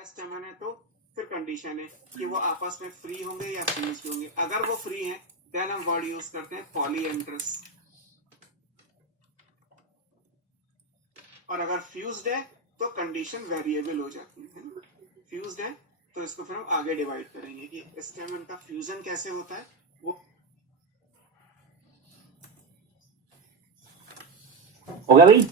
Test मैंने तो फिर कंडीशन है कि वो आपस में फ्री होंगे या फ्यूज होंगे। अगर वो फ्री हैं देन हम वर्ड यूज करते हैं पॉलीएंड्रस, और अगर फ्यूज्ड है तो कंडीशन वेरिएबल हो जाती है। फ्यूज्ड है तो इसको फिर हम आगे डिवाइड करेंगे कि स्टेमन का फ्यूजन कैसे होता है वो। हो गया भाई?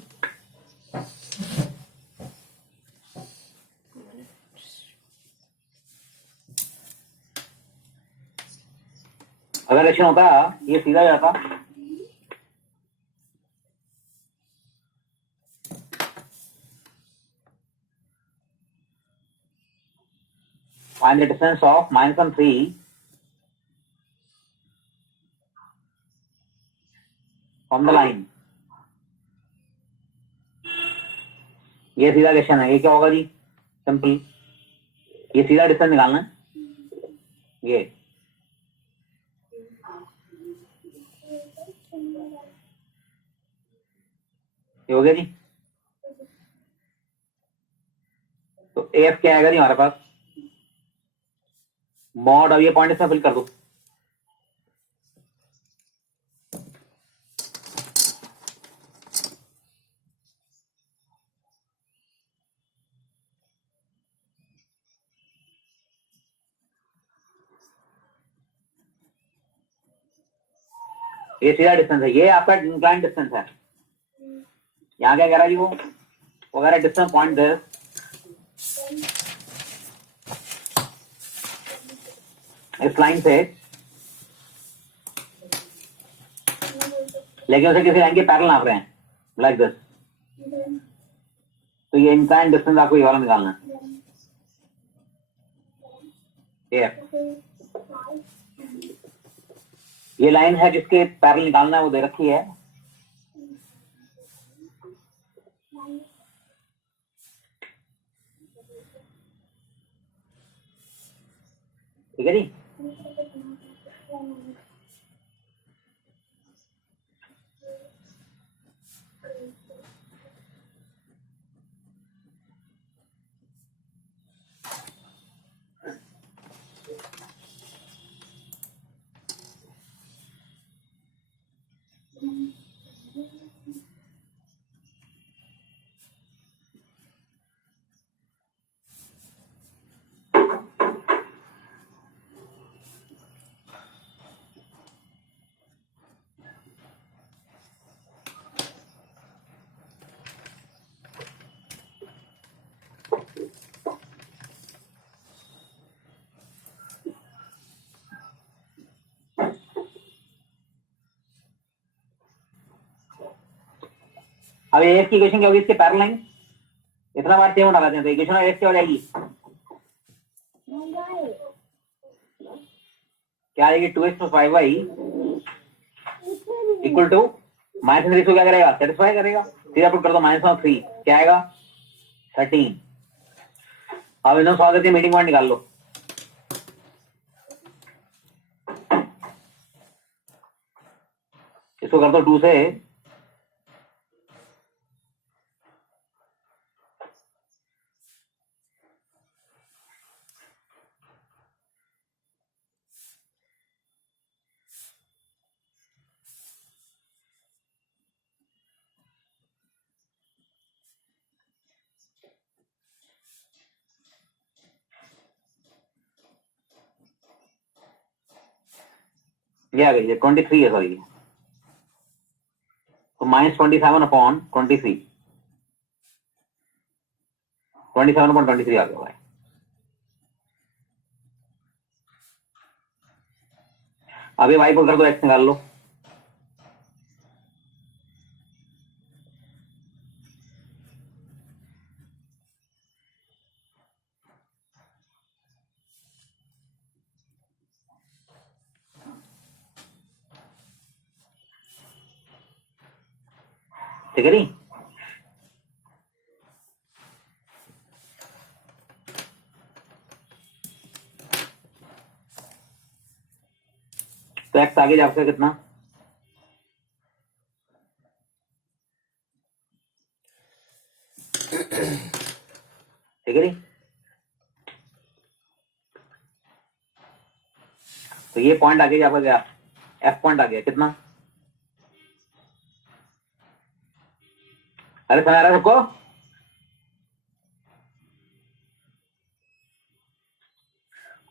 अगर रिएक्शन होता ये सीधा जाता, find the distance of -3 from the line। ये सीधा क्वेश्चन है। ये क्या होगा जी? सिंपल, ये सीधा डिस्टेंस निकालना है। ये हो गया जी। तो एफ क्या आएगा जी हमारे पास? मॉड, अब ये पॉइंट इसमें फिल कर दो। ये सीधा डिस्टेंस है, ये आपका इंक्लाइन डिस्टेंस है। यहाँ क्या कह रहा है जी? वो कह रहा है डिस्टेंस पॉइंट दिस इस लाइन से, लेकिन उसे किसी लाइन के पैरेलल नाप रहे हैं लाइक दिस। तो ये इंक्लाइन डिस्टेंस आपको ये वाला निकालना है। ये लाइन है जिसके पैरेलल निकालना है, वो दे रखी है। ठीक है जी। अब एफ की इक्वेशन क्या होगी? इसके पैरेलल लाइन इतना बार सेम उठा लेते हैं तो इक्वेशन ऑफ एफ क्या हो जाएगी? क्या आएगी? 2x+5y इक्वल टू -3 को क्या करेगा? सेटिस्फाई करेगा। सीधा पुट कर दो -3, क्या आएगा? 13। अब इन्होंने सॉल्व करके मीटिंग पॉइंट निकाल लो। इसको कर दो 2 से, ये आ गई 23 है, सॉरी। तो -27/23, 27/23 आ गया भाई। अभी वाई पुट कर दो, एक्स निकाल लो। ठीक है नहीं? तो एक्स आगे जा सकता कितना? ठीक है नहीं? तो ये पॉइंट आ गया आपका क्या, एफ पॉइंट आ गया कितना, अरे समझ आ रहा है सबको?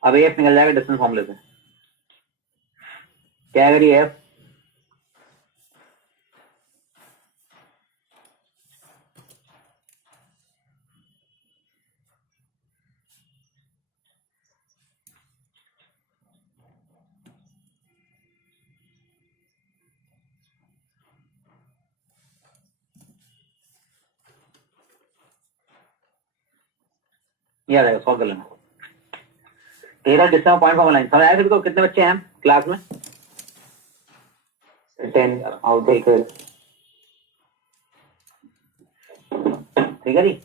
अब एफ निकल जाएगा डिस्टेंस फॉर्मूले से, क्या करिए एफ, ये आ जाएगा, सॉल्व कर लेना। तेरा डिस्टेंस पॉइंट फॉर्मूला समझ आया सबको? कितने बच्चे हैं क्लास में? 10 आउट ऑफ 12। ठीक है जी।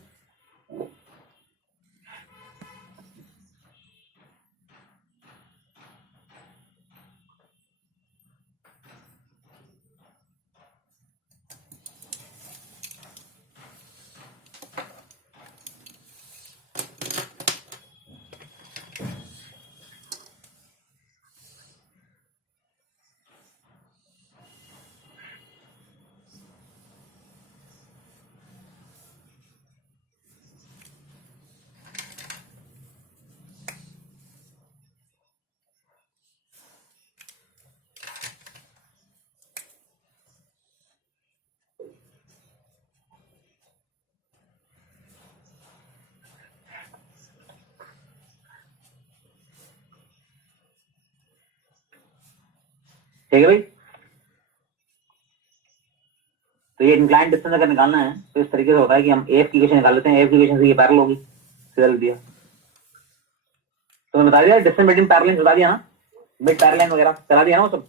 ठीक है भाई, तो ये इंक्लाइन डिस्टेंस अगर निकालना है तो इस तरीके से होता है कि हम एफ की इक्वेशन निकाल लेते हैं, एफ की इक्वेशन से ये पैरेलल होगी, सीधा लिख दिया। तो मैं बता दिया डिस्टेंस बिटवीन पैरेलल बता दिया ना, मिड पैरेलल वगैरह करा दिया ना वो सब,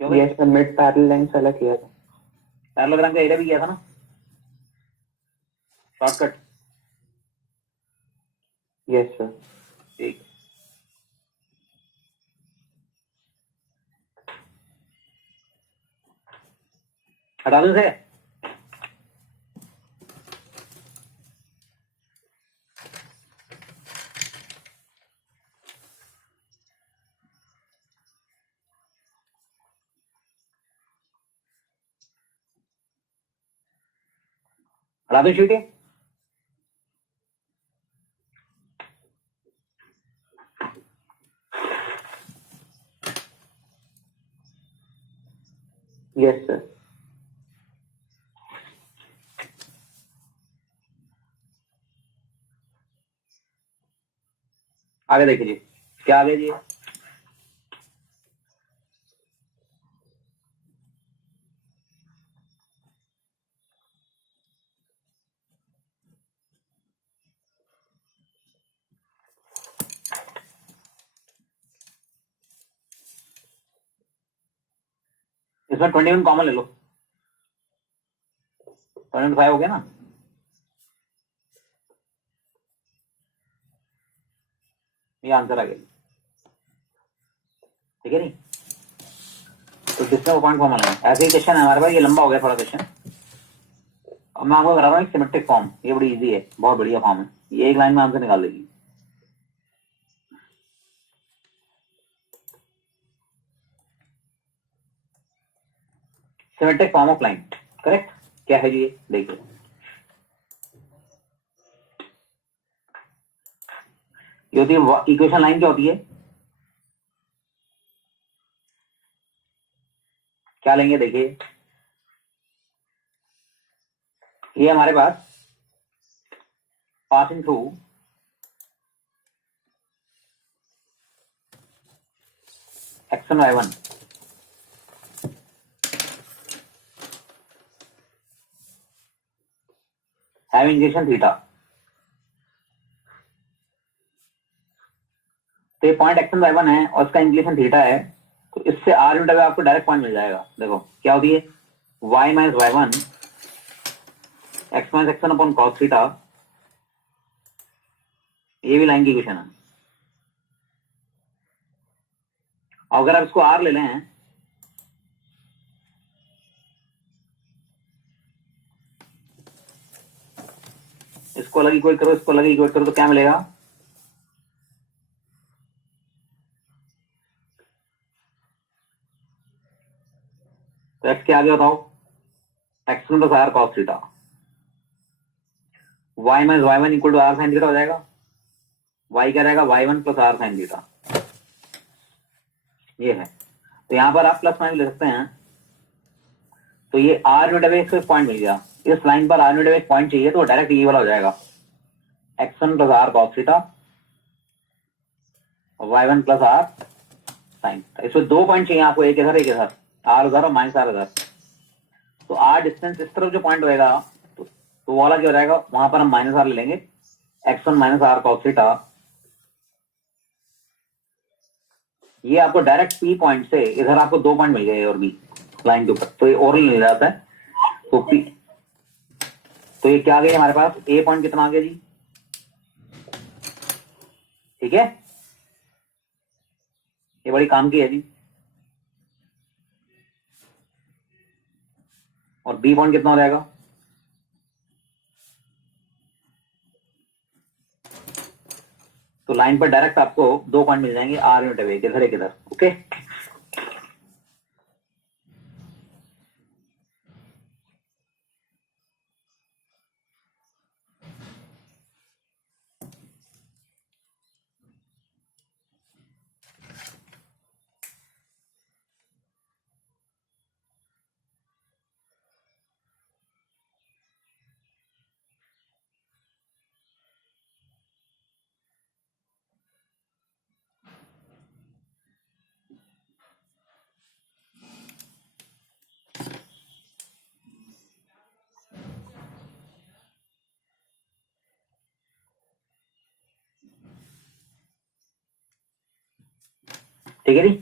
क्यों भाई? Yes sir, mid parallel line select किया था। पैरेललोग्राम का एरिया भी किया था ना, शॉर्टकट। Yes sir. ठीक, हटा दो से, हटा दो शीट। Yes sir. आगे देखिए जी, क्या आगे जी, इसमें 21 कॉमन ले लो, 25 हो गया ना, ये आंसर आ गया। ठीक है नहीं, तो डिस्टेंस पॉइंट फॉर्म है, ऐसे ही क्वेश्चन है हमारे पास, ये लंबा हो गया थोड़ा क्वेश्चन। अब मैं आपको करा रहा हूँ एक सिमेट्रिक फॉर्म, ये बड़ी इजी है, बहुत बढ़िया फॉर्म है, ये एक लाइन में आंसर निकाल देगी। Symmetric form of line, correct, क्या है जी ये देखिए, ये होती है इक्वेशन लाइन, क्या होती है, क्या लेंगे देखिए, ये हमारे पास passing through x1 y1 having injection theta, तो ये पॉइंट x1 y1 है और इसका इंक्लिनेशन थीटा है, तो इससे r यूनिट अगर आपको डायरेक्ट पॉइंट मिल जाएगा। देखो क्या होती है, y minus y1 x minus x1 upon cos theta, ये भी लाइन की इक्वेशन है। अगर आप इसको r ले लें, इसको अलग इक्वेट करो, इसको अलग इक्वेट करो, तो क्या मिलेगा, के आगे बताओ, x1 plus r cos theta, y minus y1 equal to r sine theta हो जाएगा, y क्या रहेगा y1 plus r sine theta, ये है। तो यहां पर आप प्लस माइनस ले सकते हैं। तो ये आर यूनिट है, इसको पॉइंट मिल गया, इस लाइन पर आर यूनिट एक पॉइंट चाहिए तो डायरेक्ट ये वाला हो जाएगा x1 plus r cos theta और y1 प्लस आर साइन। इसमें 2 पॉइंट चाहिए आपको, एक इधर एक इधर, आर उधर और माइनस आर उधर। तो आर डिस्टेंस इस तरफ जो पॉइंट होएगा तो वाला क्या हो जाएगा, वहां पर हम माइनस आर ले लेंगे, x1 minus r cos theta. ये आपको डायरेक्ट पी पॉइंट से इधर आपको 2 पॉइंट मिल गए और बी लाइन के ऊपर, तो ये और मिल जाता है। तो पी, तो ये क्या आ गया हमारे पास, ए पॉइंट कितना आ गया जी, ठीक है, ये बड़ी काम की है जी। और बी पॉइंट कितना हो जाएगा, तो लाइन पर डायरेक्ट आपको 2 पॉइंट मिल जाएंगे, आर यूनिट है, इधर एक इधर, ओके। ठीक है जी।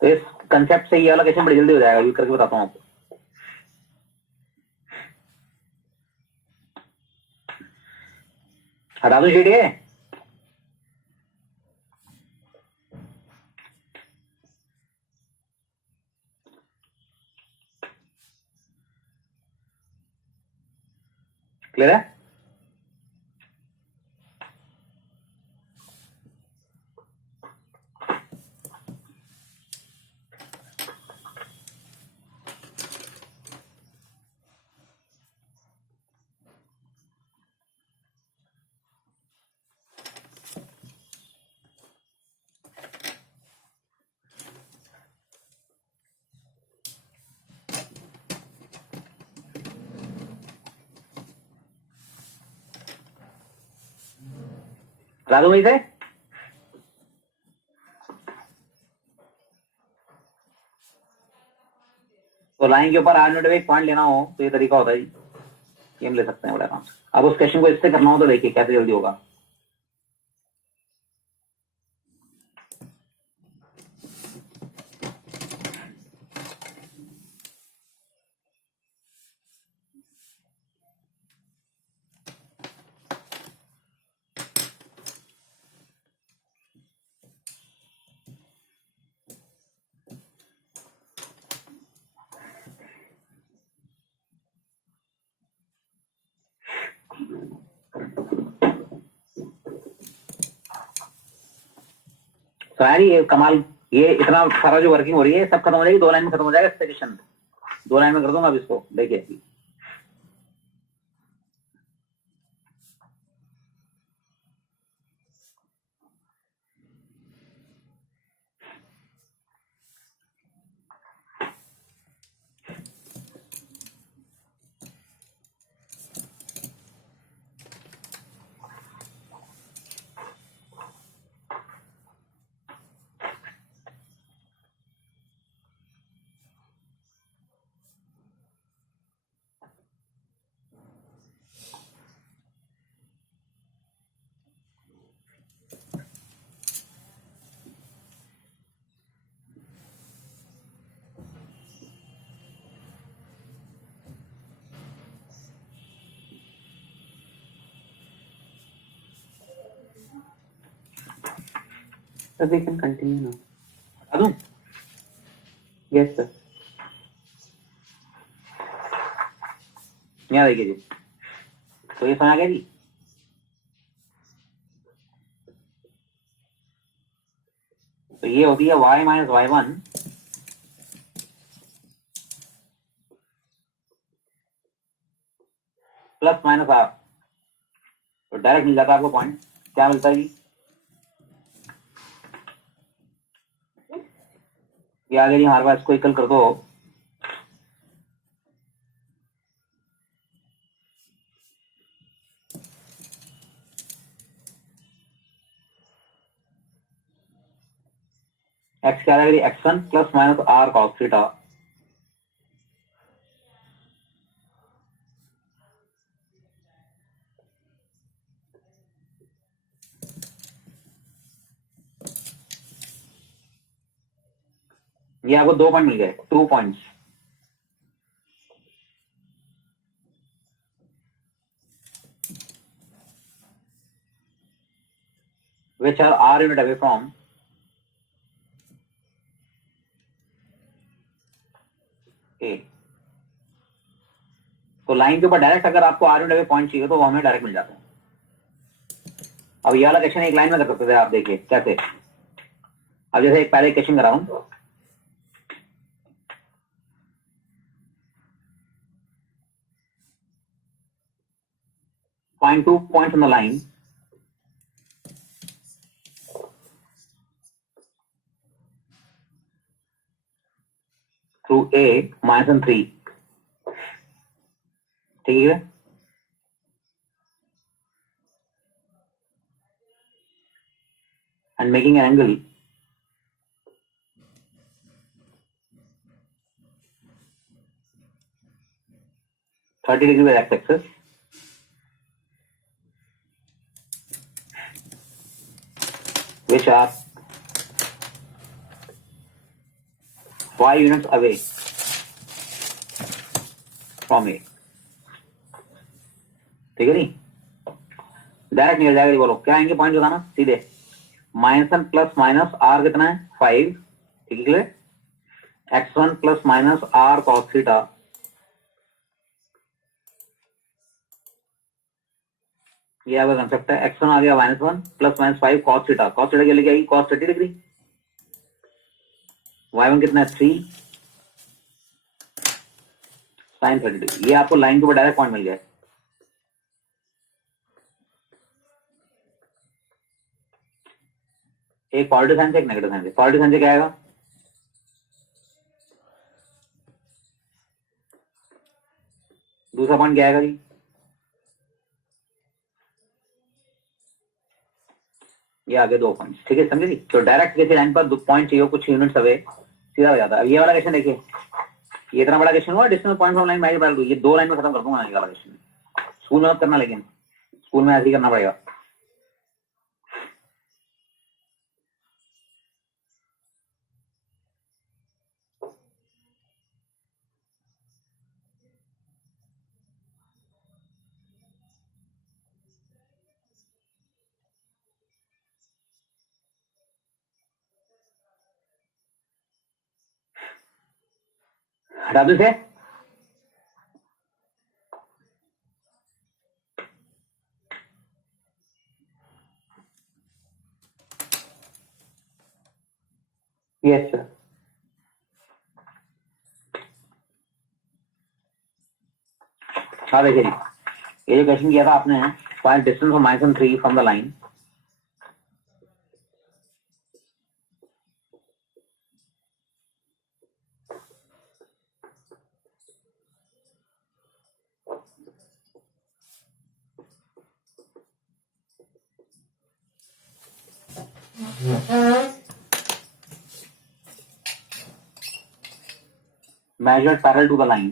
तो इस कंसेप्ट से ये वाला क्वेश्चन बड़ी जल्दी हो जाएगा, यूज करके बताता हूँ आपको। हटा दो शीट ये, क्लियर है। हटा दो वहीं से, तो लाइन के ऊपर आर यूनिट एक पॉइंट लेना हो तो ये तरीका होता है जी, ये हम ले सकते हैं बड़ा आराम से। अब उस क्वेश्चन को इससे करना हो तो देखिए कैसे जल्दी होगा। तो यार ये कमाल, ये इतना सारा जो वर्किंग हो रही है सब खत्म हो जाएगी, 2 लाइन में खत्म हो जाएगा सेशन, 2 लाइन में कर दूंगा अब इसको, देखिए। Sir, we can continue now. हटा दूं, Yes, sir. यहाँ देखिए जी, तो ये समझ आ गया जी। तो ये होती है y minus y1 plus minus r, तो डायरेक्ट मिल जाता है आपको पॉइंट। क्या मिलता है जी? ये आगे जी हमारे पास को इक्वल कर दो, एक्स क्या आएगा? X one plus minus r cos theta, ये आपको 2 पॉइंट मिल गए, 2 points. which are r unit away from a। तो लाइन के ऊपर डायरेक्ट अगर आपको r unit away पॉइंट चाहिए तो वो हमें डायरेक्ट मिल जाता है। अब ये वाला क्वेश्चन एक लाइन में कर सकते थे आप, देखिए कैसे। अब जैसे एक पहले क्वेश्चन करा हूं, find 2 points on the line through a minus and 3, ठीक है। and making an angle (30° with x-axis) which are 5 units away from a, ठीक है नहीं? डायरेक्ट निकल जाएगा। बोलो क्या आएंगे पॉइंट बताना सीधे। -1 प्लस माइनस आर कितना है? 5, ठीक है। x1 plus minus r cos theta, ये आपका कंसेप्ट है। x1 आ गया -1 plus minus 5 cos theta, cos theta क्या लेके आएगी? कॉस 30°। y1 कितना है? 3 साइन 30°। ये आपको लाइन के ऊपर डायरेक्ट पॉइंट मिल गया। एक पॉजिटिव साइन से एक नेगेटिव साइन से। पॉजिटिव साइन से क्या आएगा? दूसरा पॉइंट क्या आएगा जी? ये आगे 2 पॉइंट, ठीक है, समझे जी। तो डायरेक्ट किसी लाइन पर 2 पॉइंट चाहिए कुछ यूनिट्स अवे, सीधा हो जाता है। अब ये वाला क्वेश्चन देखिए, ये इतना बड़ा क्वेश्चन हुआ, distance point from line by by, ये 2 लाइन में खत्म कर दूंगा ये वाला क्वेश्चन। स्कूल में मत करना, लेकिन स्कूल में ऐसे ही करना पड़ेगा। हटा दो इसे। Yes, sir. हाँ देखिए जी, ये जो क्वेश्चन किया था आपने, find distance of -3 from the line, measured parallel to the line,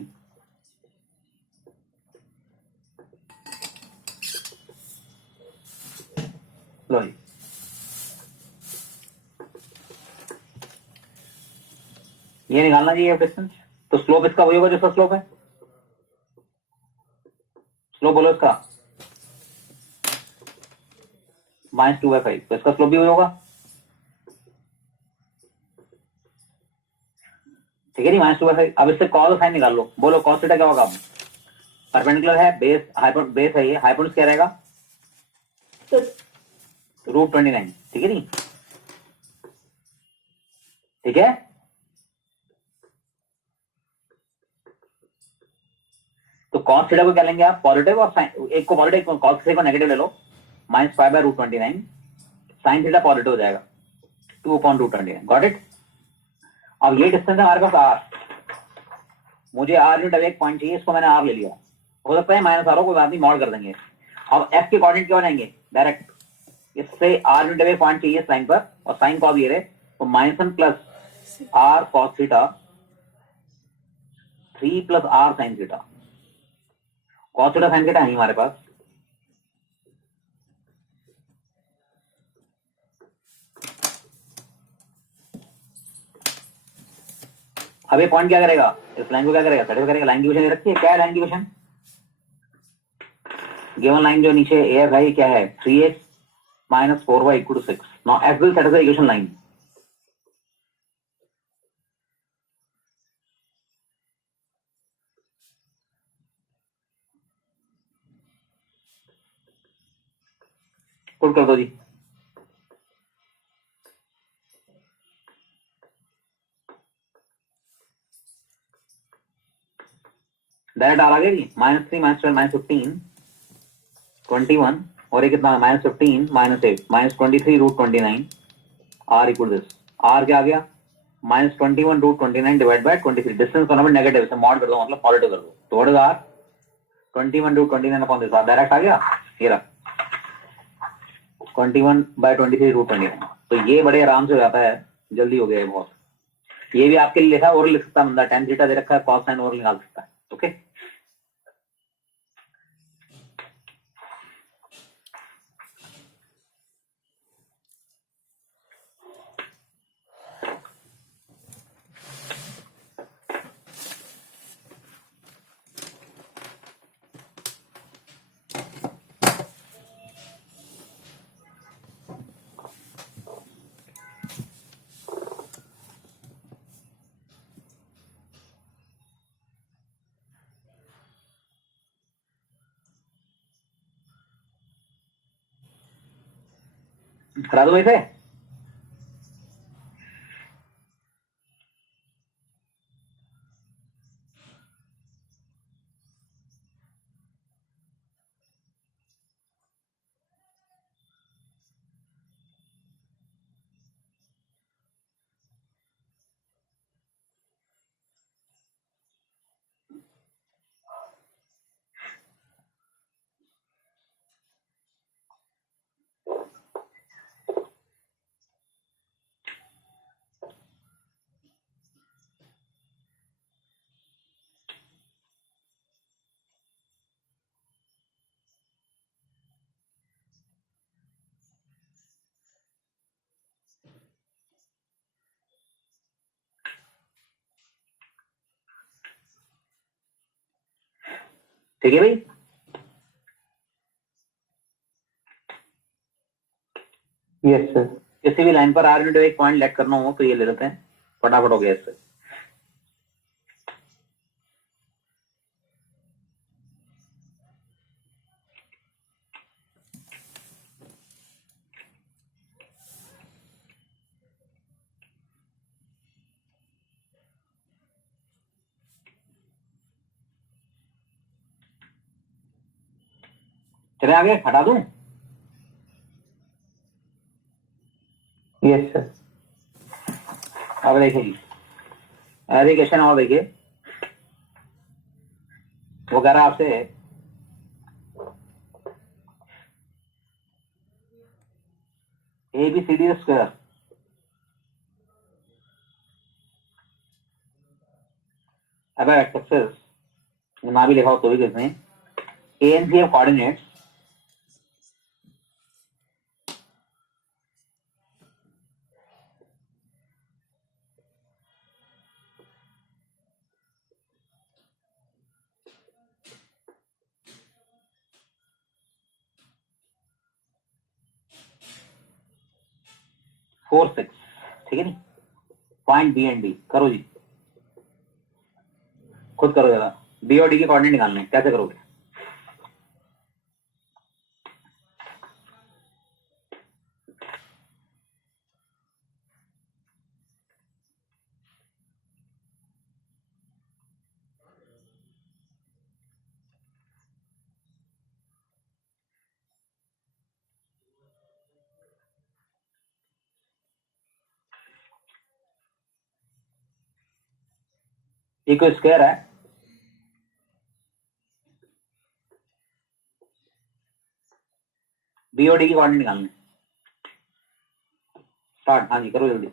लो जी, ये निकालना चाहिए डिस्टेंस। तो स्लोप इसका वही होगा जिसका स्लोप है, स्लोप बोलो इसका -2/5, तो इसका स्लोप भी वही होगा, ठीक है नहीं, -2/5। अब इससे कॉस साइन निकाल लो, बोलो कॉस थीटा क्या होगा? अब परपेंडिकुलर है, बेस हाइपर बेस है, ये हाइपोटेन्यूज क्या रहेगा? √29, ठीक है नहीं, ठीक है। तो तो cos थीटा को क्या लेंगे आप, पॉजिटिव, और एक को पॉजिटिव, cos थीटा को नेगेटिव ले लो, -5/√29, sin थीटा पॉजिटिव हो जाएगा 2/√29। Got it. अब ये डिस्टेंस है हमारे पास r, मुझे r यूनिट एक पॉइंट चाहिए, इसको मैंने r ले लिया, हो सकता है माइनस r हो, कोई बात नहीं, मॉड कर देंगे। अब f के कोऑर्डिनेट क्या हो जाएंगे डायरेक्ट, इससे r यूनिट एक पॉइंट चाहिए साइन पर, और साइन कॉस ये रहे, तो -1 plus r cos theta 3 plus r sin theta, cos theta sin theta है हमारे पास। अब ये पॉइंट क्या करेगा, इस लाइन को क्या करेगा, सेटिस्फाई करेगा। लाइन की इक्वेशन रखी है, क्या है लाइन की इक्वेशन, गिवन लाइन जो नीचे AF है क्या है, 3x - 4y = 6। Now F will satisfy equation line. Put कर दो जी। डायरेक्ट आ गया जी, -3 -12 -15 21, और ये कितना, -15 -8 -23√29, r इक्वल दिस, r क्या आ गया, -21√29 डिवाइड बाय 23। डिस्टेंस को नंबर नेगेटिव से मॉड कर दो, मतलब पॉजिटिव कर दो, तो what is r, 21√29 upon this, direct आ गया, ये रहा 21/23√29। तो ये बड़े आराम से हो जाता है, जल्दी हो गया है बहुत। ये भी आपके लिए लिखा और लिख सकता बंदा, tan थीटा दे रखा है, cos sin और निकाल सकता है। ओके, हटा दो इसे। ठीक है भाई, यस सर। किसी भी लाइन पर r यूनिट एक पॉइंट लेट करना हो तो ये ले लेते हैं, फटाफट हो गया इससे। चले आगे, हटा दूं। Yes sir. अब देखिए जी, ऐसे क्वेश्चन और देखिए, वो कह रहा है आपसे ABCD स्क्वायर, अगर एक्सेस ना भी लिखा हो तो भी किसने, ANCF कोऑर्डिनेट्स फोर सिक्स, ठीक है नी, पॉइंट बी एंड डी, करो जी, खुद करो जरा, बी और डी के कोऑर्डिनेट निकालने, कैसे करोगे। ये कोई स्क्वायर है, बी और डी की कोऑर्डिनेट निकालने। स्टार्ट। हाँ जी करो जल्दी।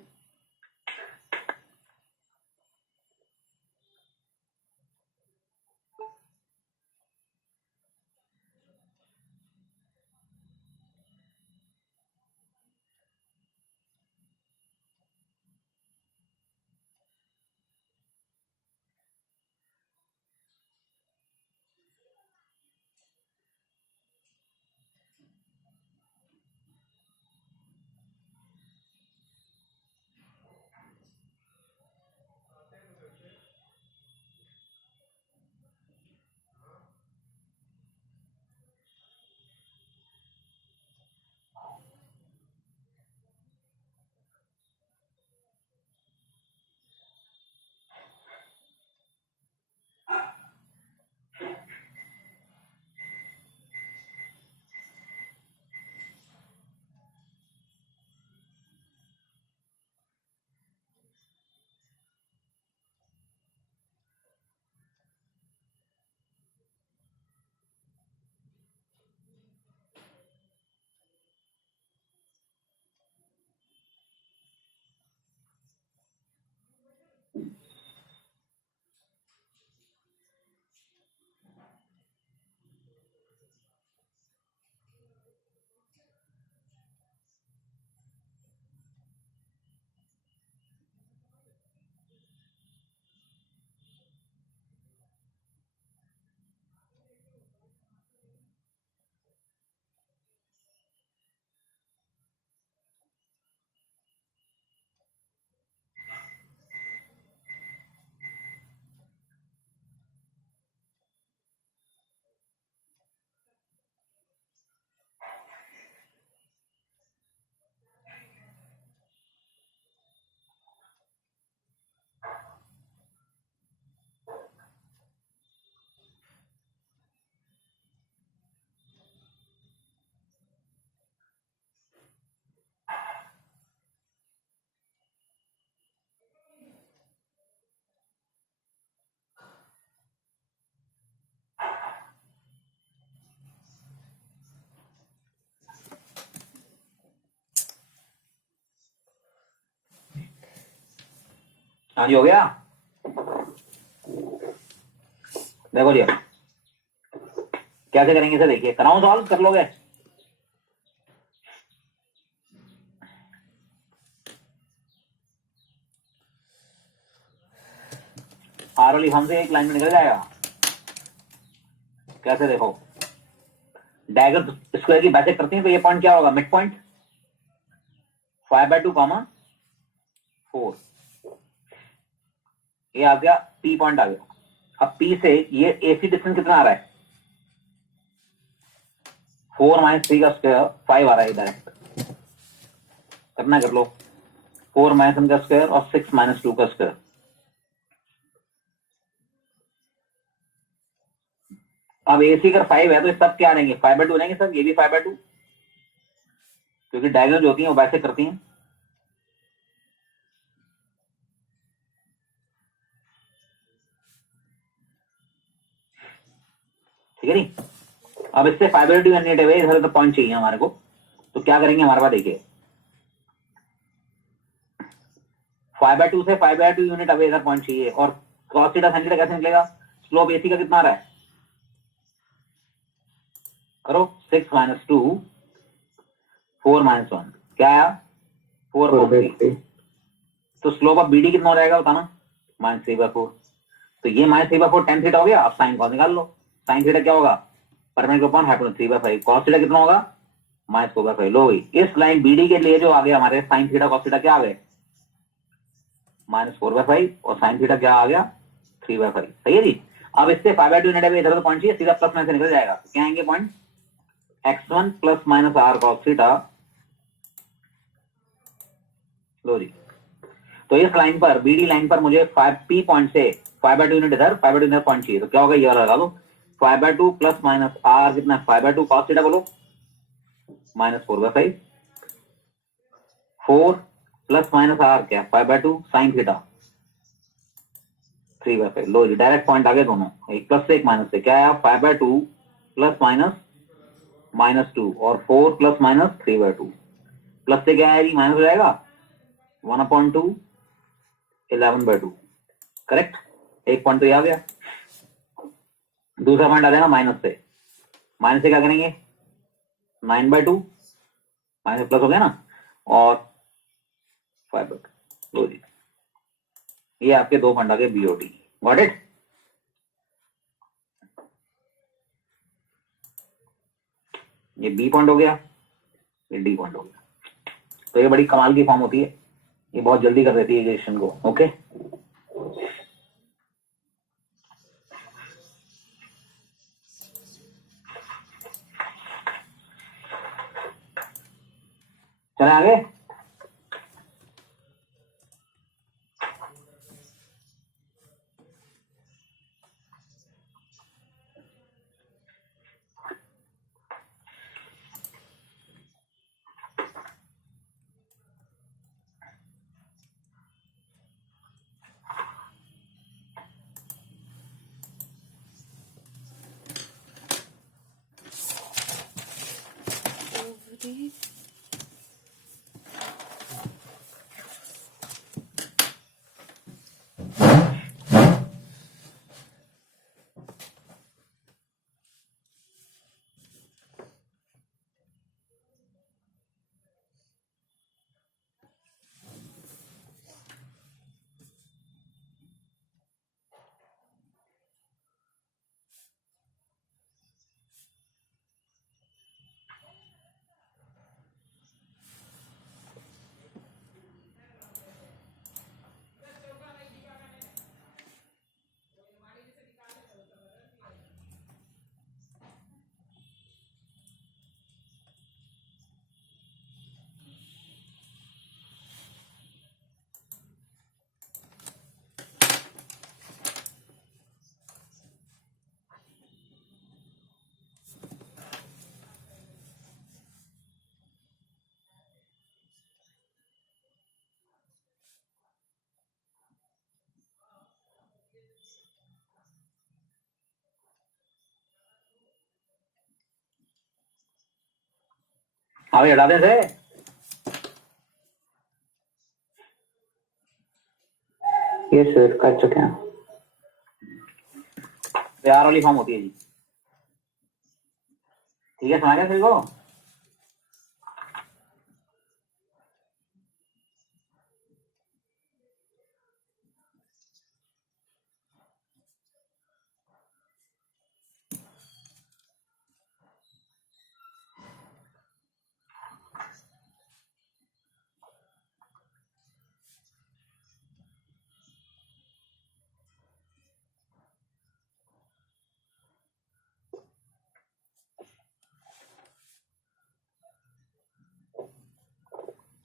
हाँ जी हो गया। देखो जी कैसे करेंगे इसे, देखिए कराऊं सॉल्व, कर लोगे? आर वाली फॉर्म से एक लाइन में निकल जाएगा। कैसे देखो, डायगर स्क्वायर की बैसेक करते हैं तो ये पॉइंट क्या होगा, मिड पॉइंट 5/2 कॉमा 4, ये आ गया पी पॉइंट आ गया। अब पी से ये एसी डिस्टेंस कितना आ रहा है, 4 - 3 का स्क्वायर 5 आ रहा है डायरेक्ट, करना कर लो। 4 - 1 का स्क्वायर और 6 - 2 का स्क्वायर। अब एसी अगर 5 है तो सब क्या आ जाएंगे, 5/2 जाएंगे सब, ये भी 5/2, क्योंकि डायगोनल जो होती है वो वैसे करती हैं। ठीक है नहीं, अब इससे 5/2 यूनिट है, इधर तो पॉइंट चाहिए हमारे को, तो क्या करेंगे हमारे पास देखिए 5/2 से 5/2 यूनिट अवे इधर पॉइंट चाहिए, और cos थीटा sin थीटा कैसे निकलेगा, स्लोप एसी का कितना आ रहा है, करो 6 - 2 4 - 1 क्या आया 4/3। तो स्लोप ऑफ बीडी कितना हो जाएगा बताना, -3/4। तो ये -3/4 tan थीटा हो गया। अब साइन कॉस निकाल लो, साइन थीटा क्या होगा, permanent upon hypotenuse 3/5, cos theta कितना होगा -4/5। लो भाई इस लाइन बीडी के लिए जो आ गया हमारे साइन थीटा cos थीटा क्या आ गए -4/5, और साइन थीटा क्या आ गया 3/5। सही है जी। अब इससे 5/2 यूनिट है, इधर तो पॉइंट चाहिए, सीधा प्लस में से निकल जाएगा। तो क्या आएंगे point, x1 ± r cos theta. लो जी, तो इस लाइन पर बीडी लाइन पर मुझे 5p पॉइंट से 5/2 यूनिट इधर 5/2 यूनिट पॉइंट चाहिए, तो क्या होगा ये वाला लगा लो, 5/2 ± r कितना 5/2 cos थीटा बोलो -4/5, 4 ± r क्या 5/2 sin थीटा 3/5। लो जी डायरेक्ट पॉइंट आ गए दोनों, एक प्लस से एक माइनस से। क्या आया 5/2 प्लस माइनस -2 और 4 प्लस माइनस 3/2। प्लस से क्या आएगी माइनस हो जाएगा 1/2 11/2। करेक्ट, एक पॉइंट तो ये आ गया। दूसरा पॉइंट आ जाएगा माइनस से। माइनस से क्या करेंगे 9/2 माइनस प्लस हो गया ना, और 5/2। लो जी ये आपके दो पॉइंट आ गए बीओडी। Got it. ये बी पॉइंट हो गया, ये डी पॉइंट हो गया। तो ये बड़ी कमाल की फॉर्म होती है, ये बहुत जल्दी कर देती है इक्वेशन को। ओके चले आगे। अभी हटा दें से यस सर कर चुके हैं। प्यार वाली फॉर्म होती है जी। ठीक है, समझ गया सभी को।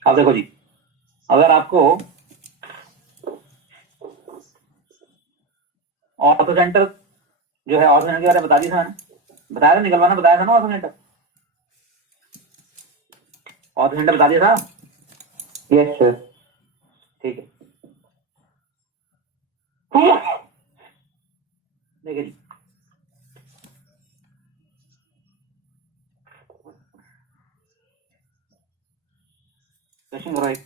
अब देखो जी, अगर आपको ऑर्थो सेंटर जो है, ऑर्थो सेंटर के बारे में बता दिया था मैंने, बताया था, निकलवाना बताया था ना ऑर्थो सेंटर। ऑर्थो सेंटर बता दिया था। Yes sir. ठीक है, देखिए जी, क्वेश्चन करो एक।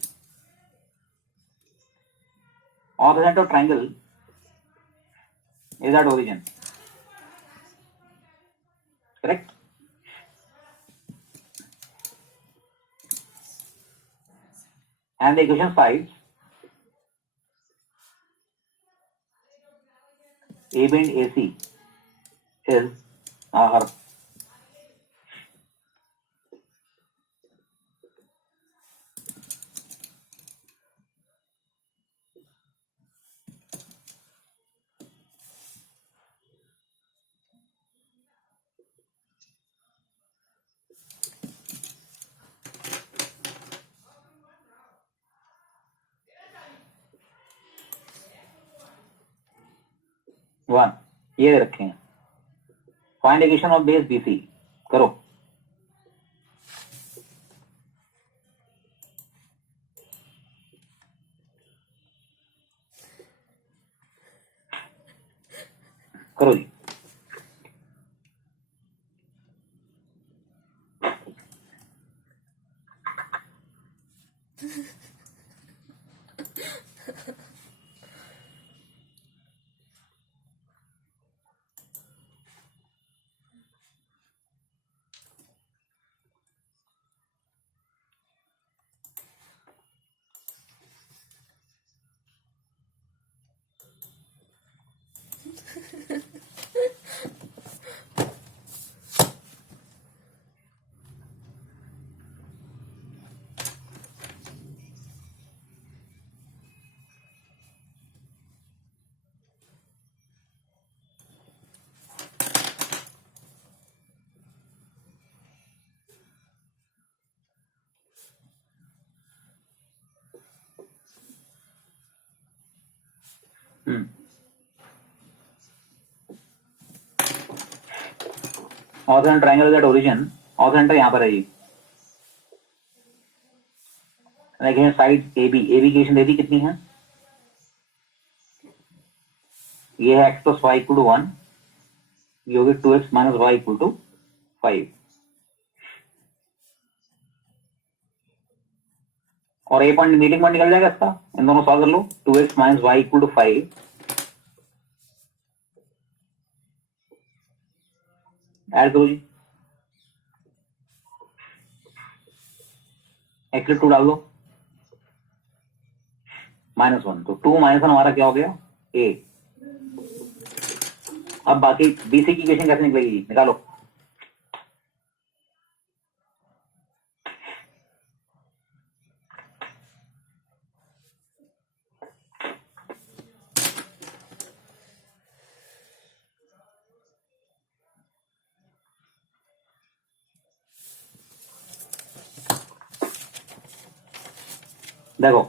Ortho centre triangle is at origin, correct? And the equation sides AB and AC is are one. ये रखे हैं। Find equation of base BC करो। करो जी। Orthogonal triangle that origin, orthogonal यहाँ पर है जी। देखिए साइड ए बी की इक्वेशन दे दी कितनी है, ये है x plus Y equal to 1, ये होगी 2x minus y equal to 5, और ए पॉइंट मीटिंग पॉइंट निकल जाएगा इसका, इन दोनों सॉल्व कर लो। 2x minus y equal to 5, add करो जी, x 2 डाल दो, -1, तो 2 -1 हमारा क्या हो गया a। अब बाकी bc की इक्वेशन कैसे निकलेगी, निकालो। देखो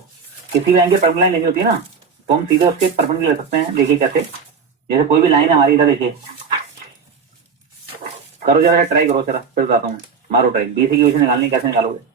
किसी लाइन की परपेंडिकुलर लेनी होती है ना, तो हम सीधे उसके परपेंडिकुलर ले सकते हैं। देखिए कैसे, जैसे कोई भी लाइन है हमारी इधर, देखिए करो जरा, ट्राई करो जरा, फिर बताता हूँ, मारो ट्राई। बी सी की इक्वेशन निकालनी, कैसे निकालोगे।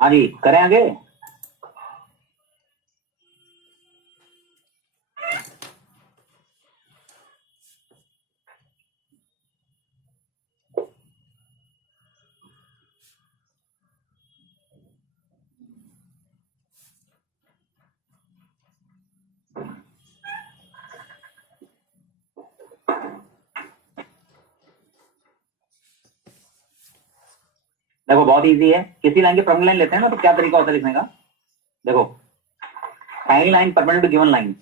हाँ जी, करें आगे। देखो बहुत इजी है, किसी लाइन की परपेंडिकुलर लाइन लेते हैं ना, तो क्या तरीका होता है लिखने का। देखो साइन line perpendicular to given line,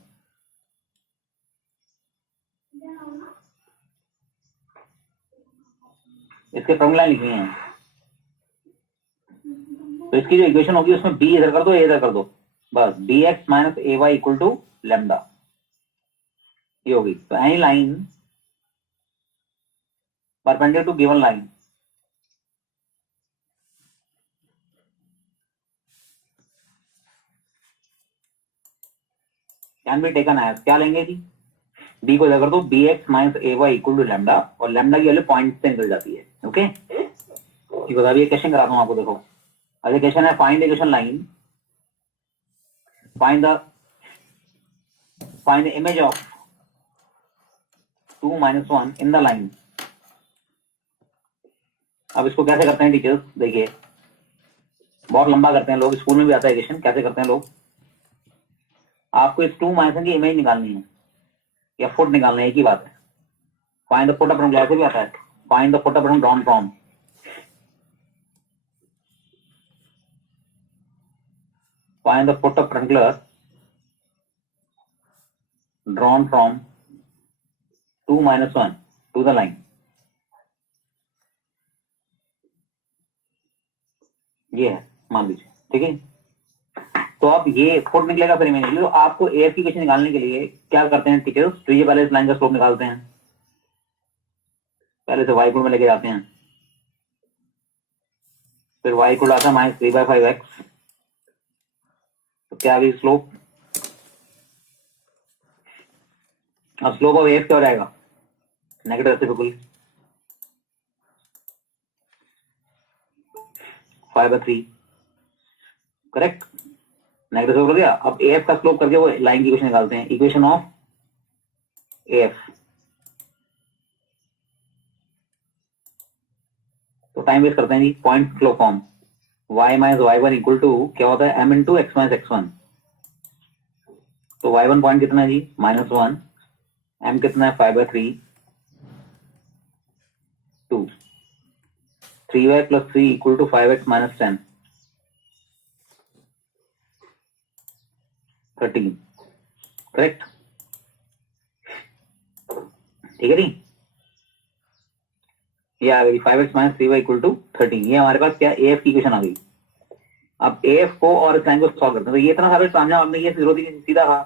इसके परपेंडिकुलर लाइन लिखनी है, तो इसकी जो इक्वेशन होगी उसमें बी इधर कर दो, ए इधर कर दो, बस bx minus a y equal to lambda, ये होगी। तो any line perpendicular to given line can be taken as, क्या लेंगे जी, डी को इधर कर दो, bx minus a y equal to lambda, और लैम्डा की वैल्यू पॉइंट से निकल जाती है। ओके, ये बता दिए, कैसे कराता हूँ आपको। देखो अगली क्वेश्चन है find equation line, find the image of 2 - 1 in the line. अब इसको कैसे करते हैं टीचर्स, देखिए बहुत लंबा करते हैं लोग, स्कूल में भी आता है इक्वेशन, कैसे करते हैं लोग। आपको इस 2 - 1 की इमेज निकालनी है या फुट निकालना है, एक ही बात है। Find the foot upon class भी आता है, find the foot upon drawn from, find the foot of perpendicular drawn from 2 - 1 to the line. ये है मान लीजिए, ठीक है। तो अब ये फुट निकलेगा फिर इमेज निकलेगी। तो आपको एफ की इक्वेशन निकालने के लिए क्या करते हैं टीचर्स, तो ये पहले इस लाइन का स्लोप निकालते हैं, पहले से y में लेके जाते हैं, फिर y को आता है -3/5x, तो क्या अभी स्लोप, अब स्लोप ऑफ एफ क्या हो जाएगा, negative reciprocal 5/3, correct, negative reciprocal हो गया। अब एफ का स्लोप करके वो लाइन की इक्वेशन निकालते हैं, इक्वेशन ऑफ एफ। तो टाइम वेस्ट करते हैं जी, point flow form y - y1 equal to क्या होता है m इंटू x - x1। तो y1 पॉइंट कितना है जी -1, m कितना है 5/3, 2, 3y + 3 equal to 5x - 10, 13, correct, ठीक है नहीं। ये आ गई 5x - 3y इक्वल टू 13, ये हमारे पास क्या एफ की इक्वेशन आ गई। अब एफ को और इस लाइन को सॉल्व करते हैं, तो ये इतना सारा समझा आपने, ये जीरो सीधा था।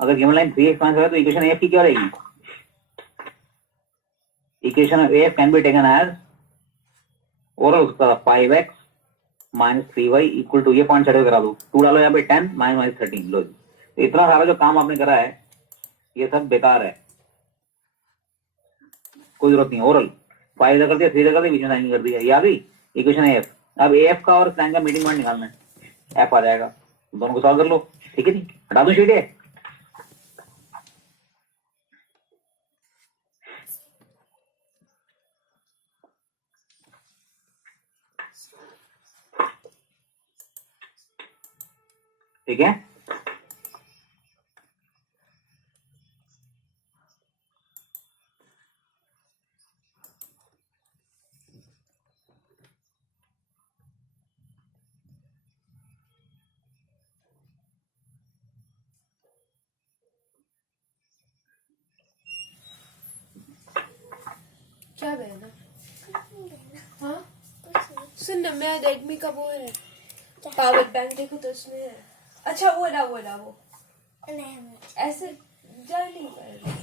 अगर गिवन लाइन 3x - है तो इक्वेशन एफ की क्या रहेगी, equation of F can be taken as और उसका 5x - 3y इक्वल टू, ये पॉइंट सेटल करा दो, 2 डालो यहाँ पे 10 - 13, लो। तो इतना सारा जो काम आपने करा है ये सब बेकार है, कोई जरूरत नहीं। ओरल 5 इधर कर दिया, 3 इधर कर दिया, बीच में साइन कर दिया, ये आ गई इक्वेशन एफ। अब एफ का और साइन का मीटिंग पॉइंट निकालना है, एफ आ जाएगा, दोनों को सॉल्व कर लो, ठीक है नहीं। हटा दो शीट है, ठीक है। क्या बहना? हाँ सुन ना, मेरा रेडमी का वो है पावर बैंक, देखो तो उसमें है। अच्छा वो रहा वो ऐसे जा नहीं पाएगा।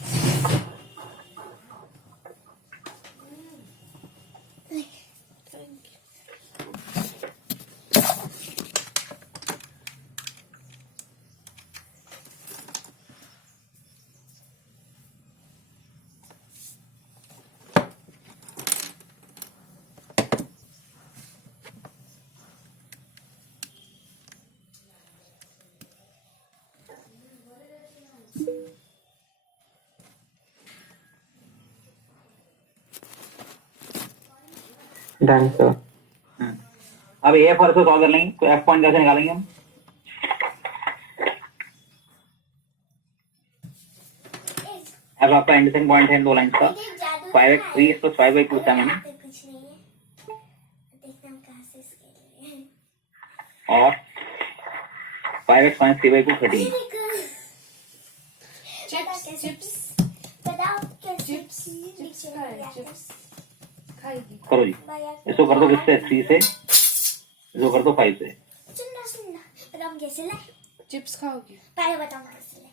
Done sir. अब एफ और इसको सॉल्व कर लेंगे, तो एफ पॉइंट कैसे निकालेंगे हम, अब आपका एंडिंग पॉइंट है इन दो लाइन का 5x 3 + 5/2 7 और 5x - 3/2 13। चिप्स खाएगी। करो जी, इसको कर दो किससे, 3 से, इसको कर दो 5 से। चिप्स खाओगी? पहले बताओ कैसे ले।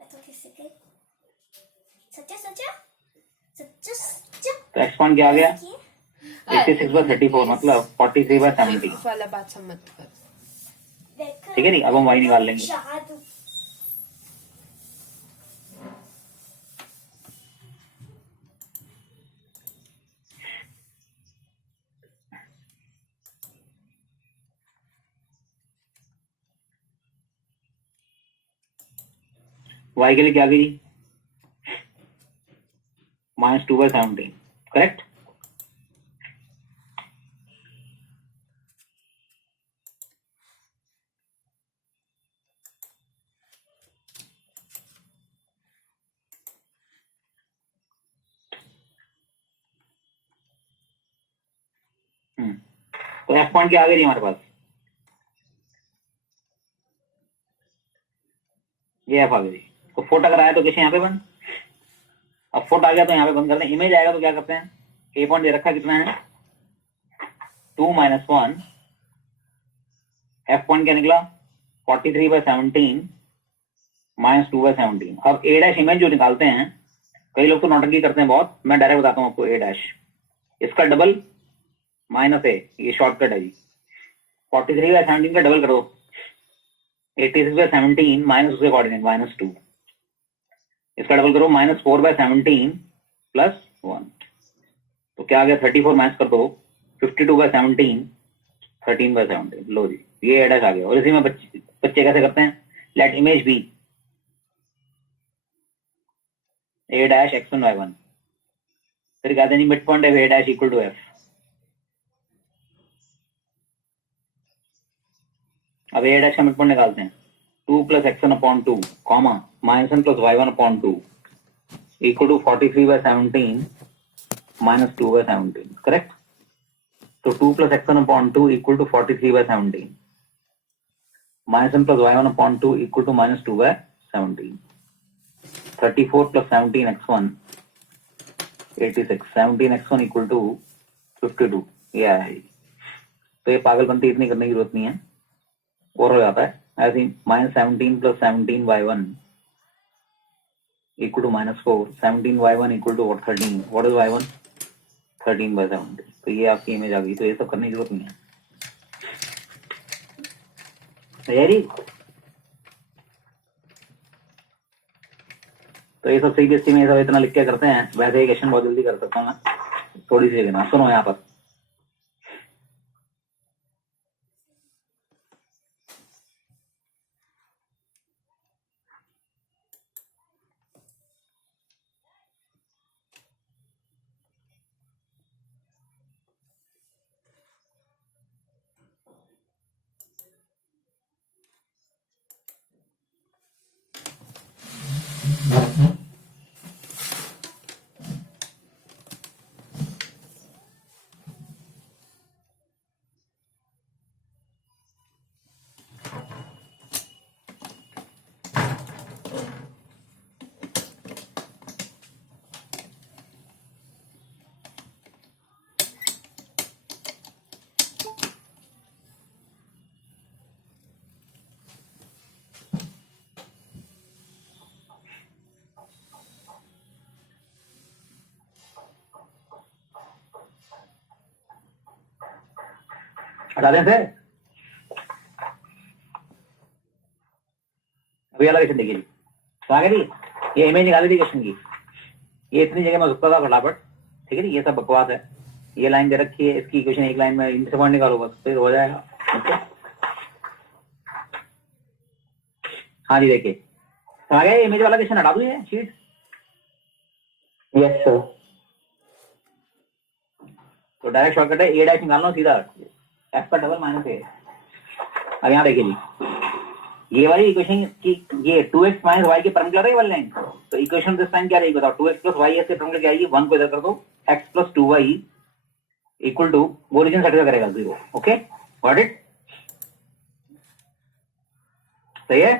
बताओ कैसे ले। सोचा। तो एक्स पॉइंट क्या आ गया 86/34, मतलब 43/70, वाला बात समझ कर। ठीक है नहीं। अब हम y निकाल लेंगे, y के लिए क्या गई -2/17 करेक्ट। तो एफ पॉइंट क्या आ गई हमारे पास, ये एफ आ गई। तो फुट अगर आया तो कैसे यहाँ पे बंद, अब फुट आ गया तो यहाँ पे बंद करते हैं। इमेज आएगा तो क्या करते हैं, ए पॉइंट दे रखा कितना है 2 - 1, एफ पॉइंट क्या निकला 43/17 -2/17। अब ए डैश इमेज जो निकालते हैं, कई लोग तो नौटंकी करते हैं बहुत, मैं डायरेक्ट बताता हूँ आपको। ए डैश इसका डबल -a, ये शॉर्टकट है जी। 43/17 का डबल करो 86/17 माइनस उसके कोऑर्डिनेट -2, इसका डबल करो -4/17 + 1, तो क्या आ गया 34 माइनस कर दो 52/17 13/17। लो जी ये एडस आ गया। और इसी में बच्चे कैसे करते हैं, let image be a dash x1 y1, फिर कहते हैं मिड पॉइंट है a dash equal to f। अब a डैश का मिड पॉइंट निकालते हैं 2 + x1/2 comma -1 + y1/2 equal to 43/17 -2/17 correct. तो 2 + x1/2 equal to 43/17 -1 + y1/2 equal to -2/17। 34 + 17x1 86, 17x1 equal to 52, ये आया है। तो ये पागलपंती इतनी करने की जरूरत नहीं है, और हो जाता है ऐसे ही। -17 + 17y1 equal to -4, 17y1 equal to 13, what is y1 13/17। तो ये आपकी इमेज आ गई। तो ये सब करने की जरूरत नहीं है तैयारी। तो ये सब सीबीएसई में सब इतना लिख के करते हैं, वैसे एक क्वेश्चन बहुत जल्दी कर सकता हूँ मैं, थोड़ी सी जगह। सुनो यहाँ पर हटा दें से अभी वाला क्वेश्चन देखिए जी। तो आगे जी ये इमेज निकाली थी क्वेश्चन की, ये इतनी जगह मैं रुकता था फटाफट, ठीक है जी। ये सब बकवास है, ये लाइन दे रखी है, इसकी इक्वेशन एक लाइन में इनसे पॉइंट निकालो बस, फिर हो जाएगा। ओके हाँ जी देखिए, तो आ गया इमेज वाला क्वेश्चन, हटा दूं ये शीट। Yes sir. तो डायरेक्ट शॉर्टकट है, ए डैश निकालना सीधा, एफ का डबल -a। अब यहाँ देखिए जी, ये वाली इक्वेशन की ये 2x - y की परपेंडिकुलर है वाली लाइन। तो इक्वेशन दिस टाइम क्या रहेगी बताओ, 2x + y ऐसे परपेंडिकुलर क्या आएगी, 1 को इधर कर दो, x + 2y equal to origin satisfy करेगा 0। ओके गॉट इट, सही है।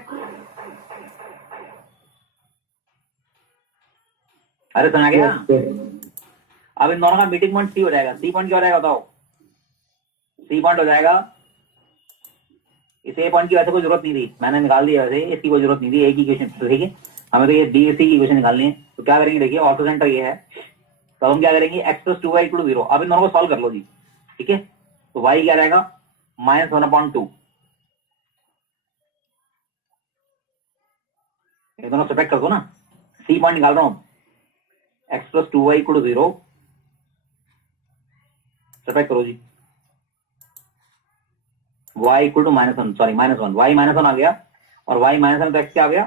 अरे सुना गया। अब इन दोनों का मीटिंग पॉइंट सी हो जाएगा। सी पॉइंट क्या हो जाएगा बताओ, सी पॉइंट हो जाएगा, इस ए पॉइंट की वैसे कोई जरूरत नहीं थी, मैंने निकाल दिया, वैसे इसकी कोई जरूरत नहीं थी, ए की इक्वेशन। तो ठीक है, हमें तो ये डी सी की इक्वेशन निकालनी है। तो क्या करेंगे देखिए, ऑर्थो सेंटर ये है, तो हम क्या करेंगे x + 2y = 0। अब इन दोनों को सॉल्व कर लो जी, ठीक है। तो y क्या रहेगा -1/2, ये दोनों सब्ट्रैक्ट कर दो ना। सी पॉइंट निकाल रहा हूं, x + 2y = 0, सब्ट्रैक्ट करो जी। y = -1, सॉरी -1, y -1 आ गया, और y -1 तो x क्या आ गया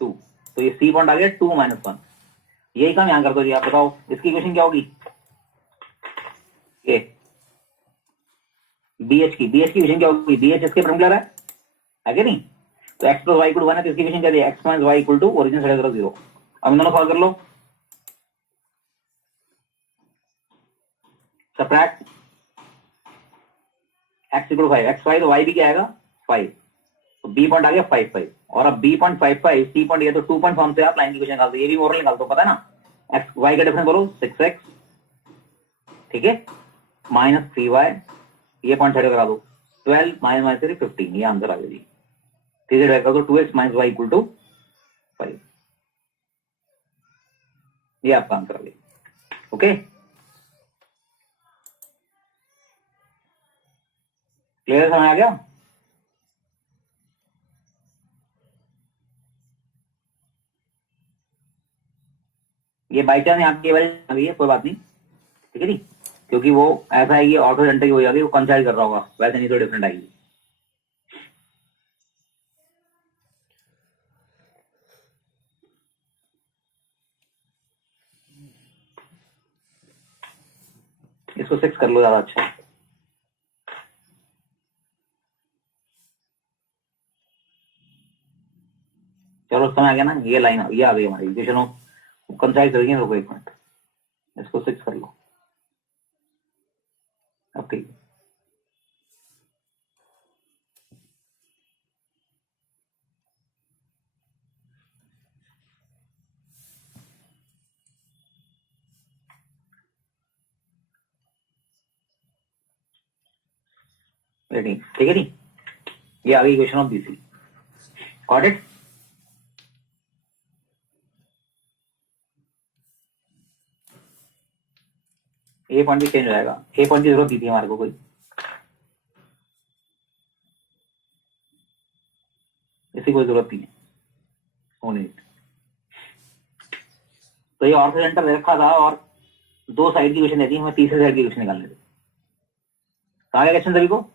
2। तो ये सी पॉइंट आ गया 2 - 1। यही काम यहाँ कर दो जी। आप बताओ इसकी इक्वेशन क्या होगी? ये BH की इक्वेशन क्या होगी? BH इसके परपेंडिकुलर है कि नहीं? तो x + y = 1 है, तो इसकी इक्वेशन क्या दी? x - y = ओरिजिन से 0। अब इन दोनों सॉल्व कर लो। सबट्रैक्ट x = 5, x 5 तो y भी क्या आएगा 5, तो b पॉइंट आ गया 5 5। और अब b पॉइंट 5 5, c पॉइंट ये तो 2 पॉइंट फॉर्म से आप लाइन की इक्वेशन निकाल दो। ये भी मोरल निकाल दो, पता है ना? x y का डिफरेंस बोलो 6x, ठीक है, -3y, ये पॉइंट साइड करा दो, 12 - 3 15, ये आंसर आ गया जी। ठीक है, कर दो 2x - y = 5, ये आपका आंसर आ गया। ओके, क्लियर समझ आ गया? ये बाई चांस यहाँ की वजह आ गई है, कोई बात नहीं, ठीक है जी, क्योंकि वो ऐसा है कि ऑटो सेंटर की हो जाएगी, वो कंसाइड कर रहा होगा, वैसे नहीं तो डिफरेंट आएगी। इसको 6 कर लो, ज्यादा अच्छा। चलो समझ आ गया ना? ये लाइन ये आ गई हमारी इक्वेशन, कंसाइड करेंगे। रुको एक मिनट, इसको 6 कर लो। ओके, रेडी, ठीक है जी, ये आ गई equation of BC। Got it? A point भी चेंज हो जाएगा। ए पॉइंट की जरूरत दी थी हमारे को कोई, इसकी कोई जरूरत नहीं है होने। तो ये ऑर्थो सेंटर रखा था और 2 साइड की इक्वेशन देती, हमें तीसरे साइड की इक्वेशन निकालने थे। कहा गया क्वेश्चन सभी को?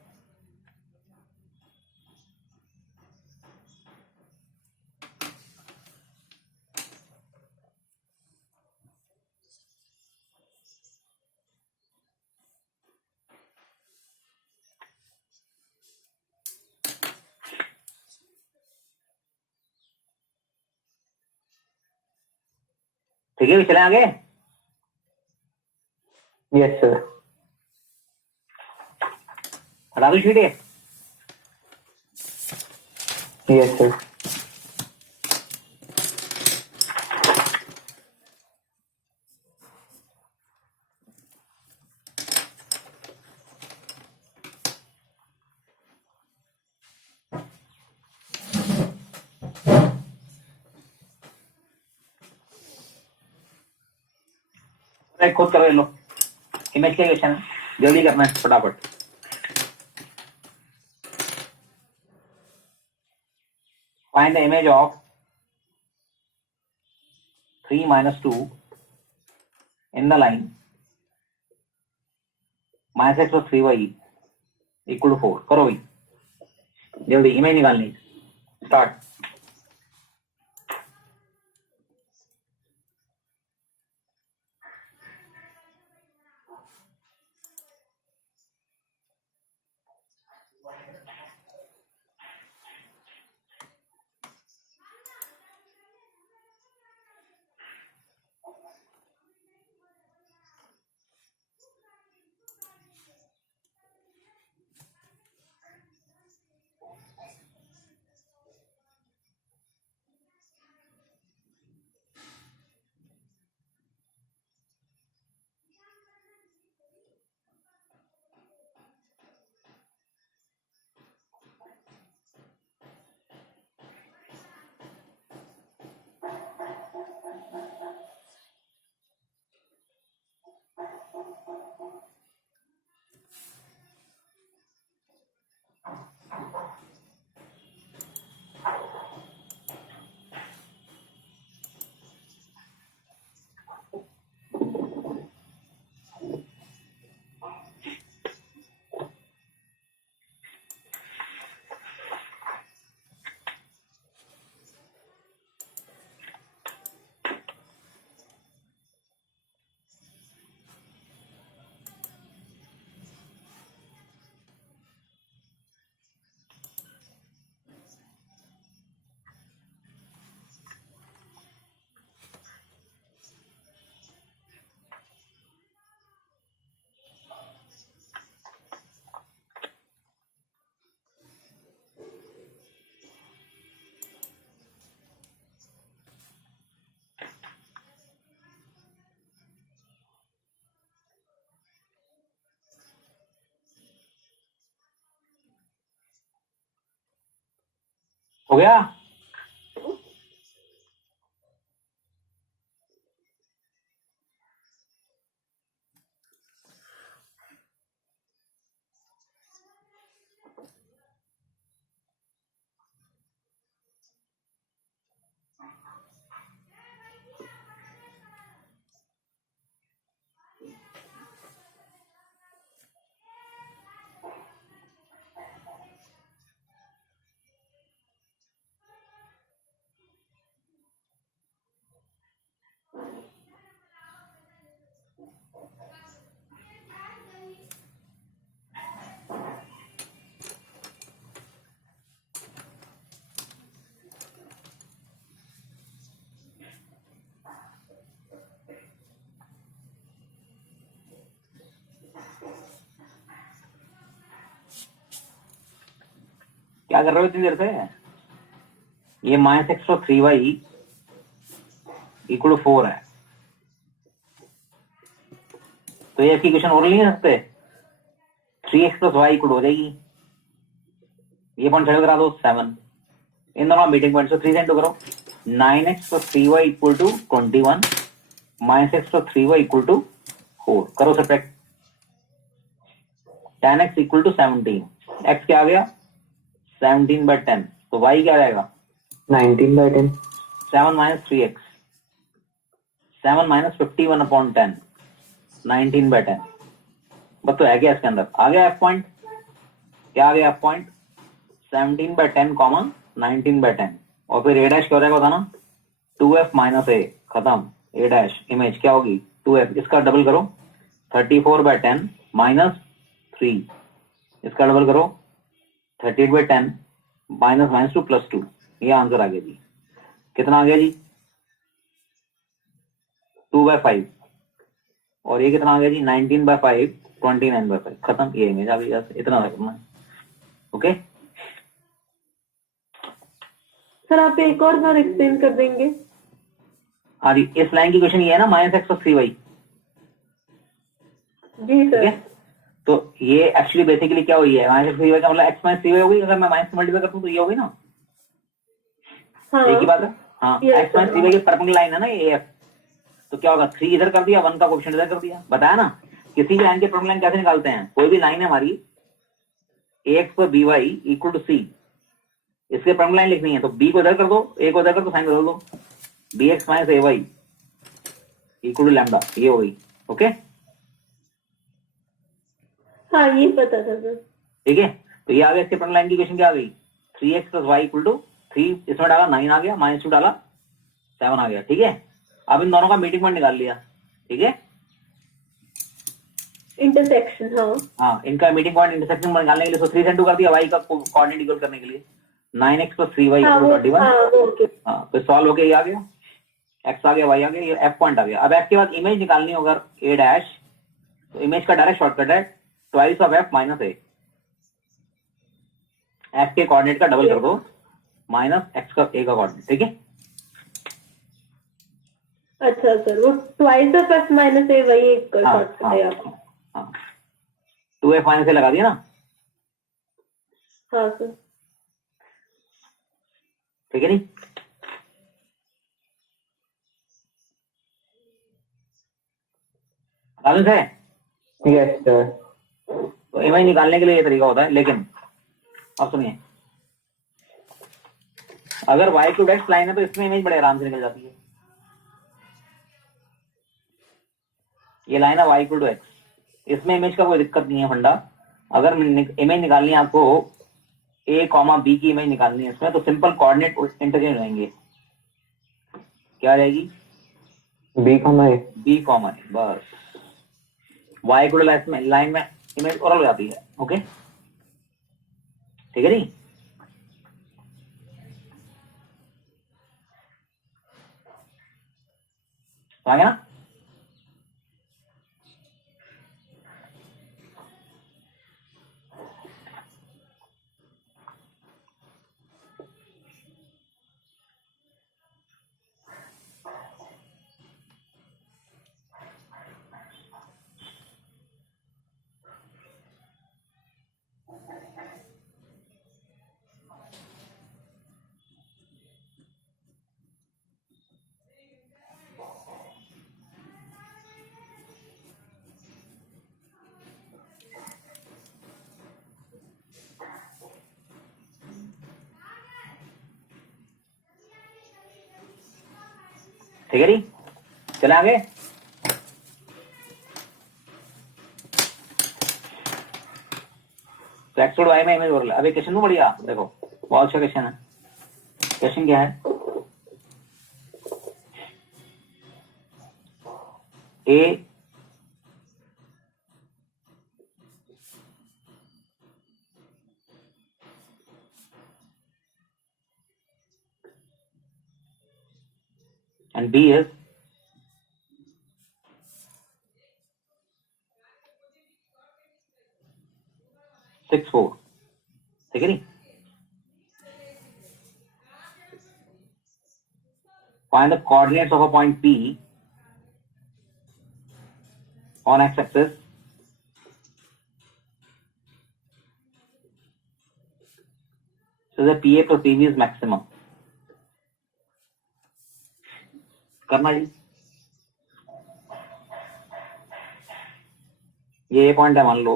ठीक है, चले आगे। Yes, sir. हटा दो शीट है। Yes, sir. खुद कर लो, इमेज का क्वेश्चन है, जल्दी करना है फटाफट। Find the image of 3 - 2 in the line -x + 3y = 4। करो भाई जल्दी, इमेज निकालनी, स्टार्ट। हो गया? क्या कर रहे हो इतनी देर से? ये -x/3y = 4 है, तो ये इसकी इक्वेशन और नहीं है सकते? 3x + y = हो जाएगी, ये पॉइंट साइड करा दो 7, इन दोनों मीटिंग पॉइंट से 3 से इंटू करो। 9x + 3y = 21, -x + 3y = 4, करो सब्ट्रैक्ट। 10x = 17, x क्या आ गया? 17/10, तो y क्या आ जाएगा? 19/10. 7 - 3x, 7 - 51/10, 19/10। बस तो है क्या इसके अंदर? आ गया f पॉइंट? क्या आ गया f पॉइंट? 17/10, 19/10, और फिर a डैश क्या हो जाएगा बताना? 2f - a, खत्म। a डैश इमेज क्या होगी? 2f, इसका डबल करो 34/10 -3, इसका डबल करो 38/10 -2 + 2, ये आंसर आ गया जी। कितना आ गया जी? 2/5, और ये कितना आ गया जी? 19/5, 29/5, खत्म। ये इमेज आ गई, इतना करना है। ओके सर आप एक और बार एक्सप्लेन कर देंगे? हाँ जी, इस लाइन की क्वेश्चन ये है ना, -x + 3y। जी सर। तो ये एक्चुअली बेसिकली क्या हुई है? -x + 3y का मतलब x - 3y हो गई। अगर मैं माइनस मल्टीप्लाई करता हूँ तो ये हो गई ना, हाँ एक ही बात है। हाँ, Yes, x - 3y की परपेंडिकुलर लाइन है ना ये AF, तो क्या होगा? 3 इधर कर दिया, 1 का कोएफिशिएंट इधर कर दिया। बताया ना किसी भी लाइन के परपेंडिकुलर लाइन कैसे निकालते हैं? कोई भी लाइन है हमारी ax + by = c, इसके परपेंडिकुलर लाइन लिखनी है तो b को इधर कर दो, a को इधर कर दो, साइन बदल दो, bx - ay = लैम्डा, ये हो गई। ओके हाँ ये पता था सर। ठीक है, तो ये आ गया। इसके परपेंडिकुलर लाइन की इक्वेशन क्या आ गई? 3x + y = 3, इसमें डाला 9 आ गया, -2 डाला 7 आ गया। ठीक है, अब इन दोनों का मीटिंग पॉइंट निकाल लिया। ठीक है, इंटरसेक्शन, हाँ हाँ, इनका मीटिंग पॉइंट इंटरसेक्शन निकालने के लिए 3 से 2 कर दिया, y का कोऑर्डिनेट इक्वल करने के लिए। 9x + 3y हाँ = 21। हाँ ओके। हाँ, तो सॉल्व होके ये आ गया, x आ गया, y आ गया, ये f पॉइंट आ गया। अब f के बाद इमेज निकालनी होगा a डैश, तो इमेज का डायरेक्ट शॉर्टकट है twice of f - a। f के कोऑर्डिनेट का डबल कर दो, -x का a का कोऑर्डिनेट। ठीक है, अच्छा सर, वो ट्वाइस ऑफ f - a वही एक हाँ शॉर्टकट हाँ है आपका। हाँ, 2f - a लगा दिया ना। हाँ सर। ठीक है, नहीं बैलेंस है। Yes, sir. तो इमेज निकालने के लिए ये तरीका होता है, लेकिन अब सुनिए, अगर y टू x लाइन है तो इसमें इमेज बड़े आराम से निकल जाती है। ये लाइन है y टू x, इसमें इमेज का कोई दिक्कत नहीं है फंडा। अगर इमेज निकालनी है आपको a, b की इमेज निकालनी है इसमें, तो सिंपल कोऑर्डिनेट इंटरचेंज हो जाएंगे। क्या आ जाएगी? B, A. b, a, बस y टू लाइन में इमेज ओरल हो जाती है। ओके, ठीक है, नहीं आ गया ना? ठीक है जी, चले आगे। तो एक्स वाई में इमेज ओवरलैप। अभी क्वेश्चन को बढ़िया देखो, बहुत अच्छा क्वेश्चन है। क्वेश्चन क्या है? ए and B is 6, 4, ठीक है नहीं? Find the coordinates of a point P on x-axis so that PA plus PB is maximum. करना जी, ये पॉइंट है मान लो,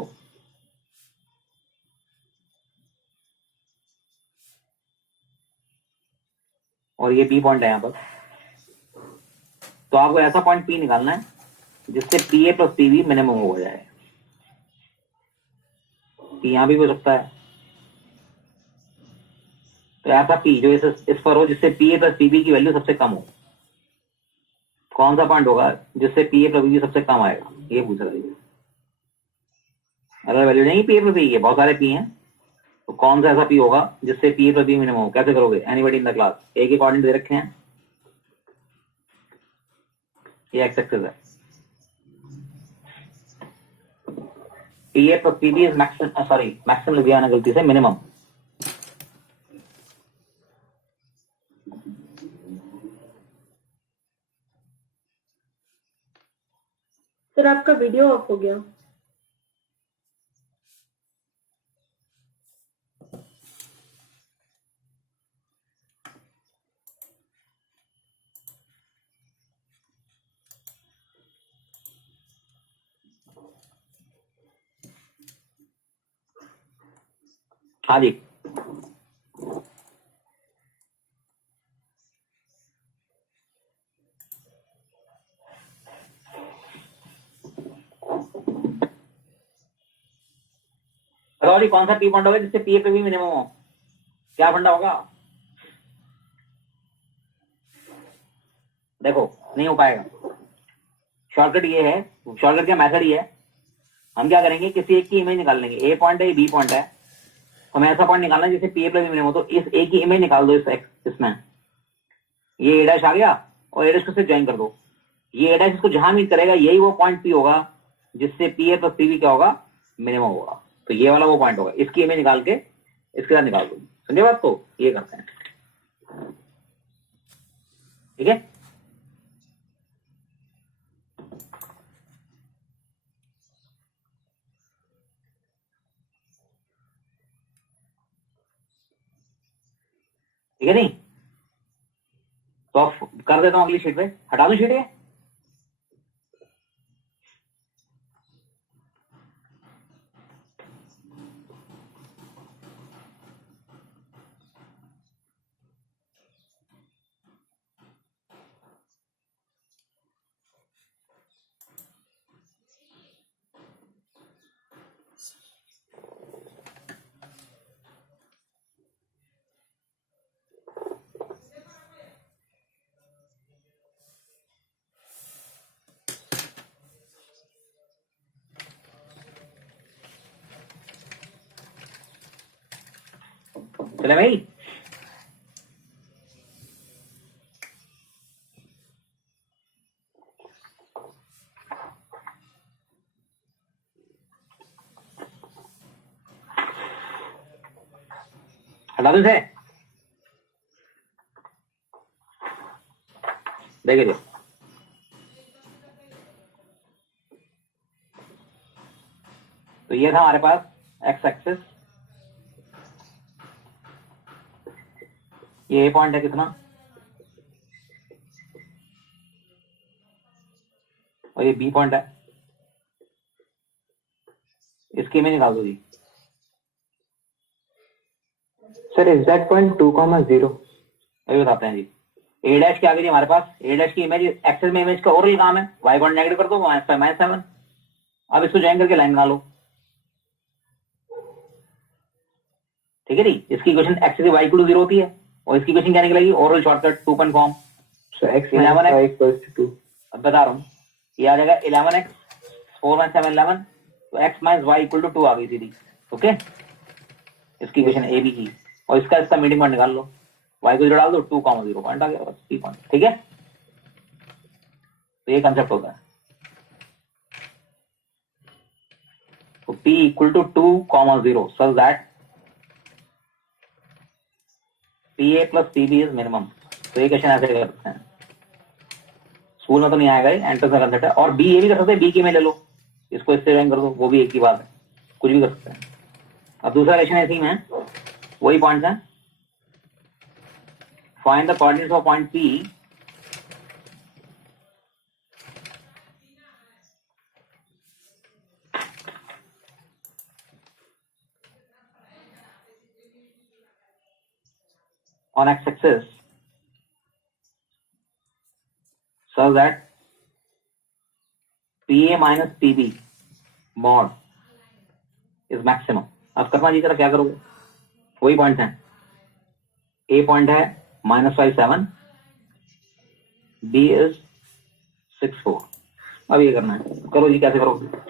और ये बी पॉइंट है यहाँ पर। तो आपको ऐसा पॉइंट पी निकालना है जिससे P A plus P B minimum हो जाए। यहाँ भी हो सकता है, तो ऐसा पी जो इस पर हो जिससे P A plus P B की वैल्यू सबसे कम हो। कौन सा पॉइंट होगा जिससे पी ए प्लस बी सबसे कम आएगा, ये पूछ रहा है। अगर वैल्यू नहीं पी ए प्लस बी के, बहुत सारे पी हैं, तो कौन सा ऐसा पी होगा जिससे P A plus B minimum हो? कैसे करोगे? Anybody in the class? A के कोऑर्डिनेट दे रखे हैं, ये एक्स एक्सिस है। P A plus P B is maximum, sorry maximum लिख दिया ना गलती से, मिनिमम। फिर आपका वीडियो ऑफ हो गया। हाँ जी, बताओ जी, कौन सा पी पॉइंट होगा जिससे पी ए पे भी मिनिमम हो? क्या फंडा होगा? देखो नहीं हो पाएगा। शॉर्टकट ये है, शॉर्टकट का मेथड ये है, हम क्या करेंगे, किसी एक की इमेज निकाल लेंगे। ए पॉइंट है, बी पॉइंट है, हमें ऐसा पॉइंट निकालना है जिससे P A plus B minimum हो। तो इस ए की इमेज निकाल दो, इसमें ये ए डैश आ गया और ए डैश को सिर्फ ज्वाइन कर दो। ये ए डैश इसको जहां मीट करेगा यही वो पॉइंट पी होगा जिससे P A plus P B क्या होगा, मिनिमम होगा। तो ये वाला वो पॉइंट होगा। इसकी इमेज निकाल के इसके साथ निकाल दो। समझे बात? तो ये करते हैं, ठीक है। ठीक है नहीं? तो अब कर देता हूं अगली शीट पे, हटा दूं शीट ये? चले भाई, हटा दूं इसे? देखिए, तो ये था हमारे पास एक्स एक्सिस, ये ए पॉइंट है कितना, और ये बी पॉइंट है। इसकी में निकाल दो जी। सर एग्जैक्ट पॉइंट 2,0 अभी बताते हैं जी। ए डैश की आ गई हमारे पास, ए डैश की इमेज एक्सेस में इमेज का ओरल काम है, वाई कॉर्ड नेगेटिव कर दो -7। अब इसको ज्वाइन करके लाइन बना लो, ठीक है जी। इसकी इक्वेशन x से y = 0 होती है और इसकी इक्वेशन क्या निकलेगी, oral shortcut 2 point form. So x minus y equals to 2. अब बता रहा हूँ, ये आ जाएगा 11x 4 1 7 11, तो x माइनस y = 2 आ गई सीधी। ओके, इसकी इक्वेशन ए बी की, और इसका मीटिंग पॉइंट निकाल लो, y को 0 डाल दो, 2, 0 पॉइंट आ गया बस, 3 पॉइंट, ठीक है। तो ये कंसेप्ट होता है। तो p = 2, 0 such that PA + PB is minimum. तो ये क्वेश्चन ऐसे करते हैं, स्कूल में तो नहीं आएगा, एंट्रेंस का कंसेप्ट है। और बी ये भी कर सकते हैं, बी के में ले लो, इसको इससे ज्वाइन कर दो, वो भी एक ही बात है, कुछ भी कर सकते हैं। अब दूसरा क्वेश्चन ऐसे ही में वही पॉइंट्स हैं, find the coordinates of point P on x-axis so that PA minus PB mod is maximum। अब करना जी, जरा क्या करोगे, वही पॉइंट है, A पॉइंट है -5 7, B is 6 4। अब ये करना है, करो जी, कैसे करोगे।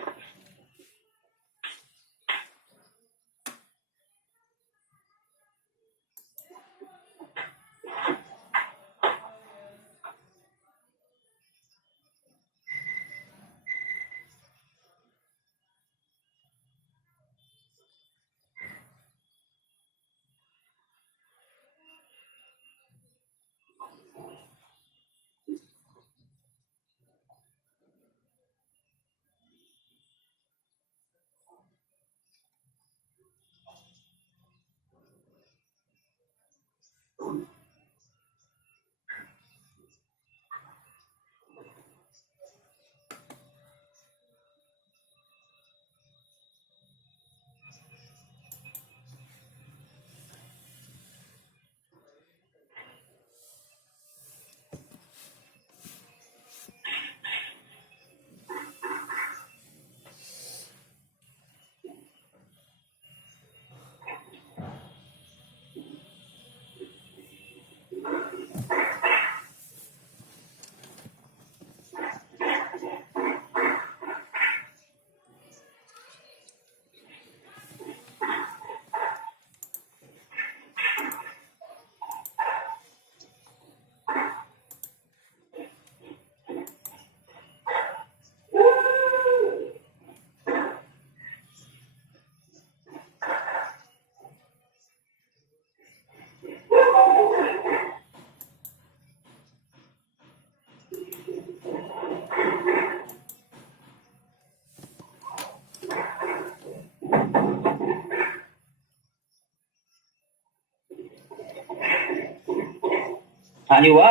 हाँ जी हुआ,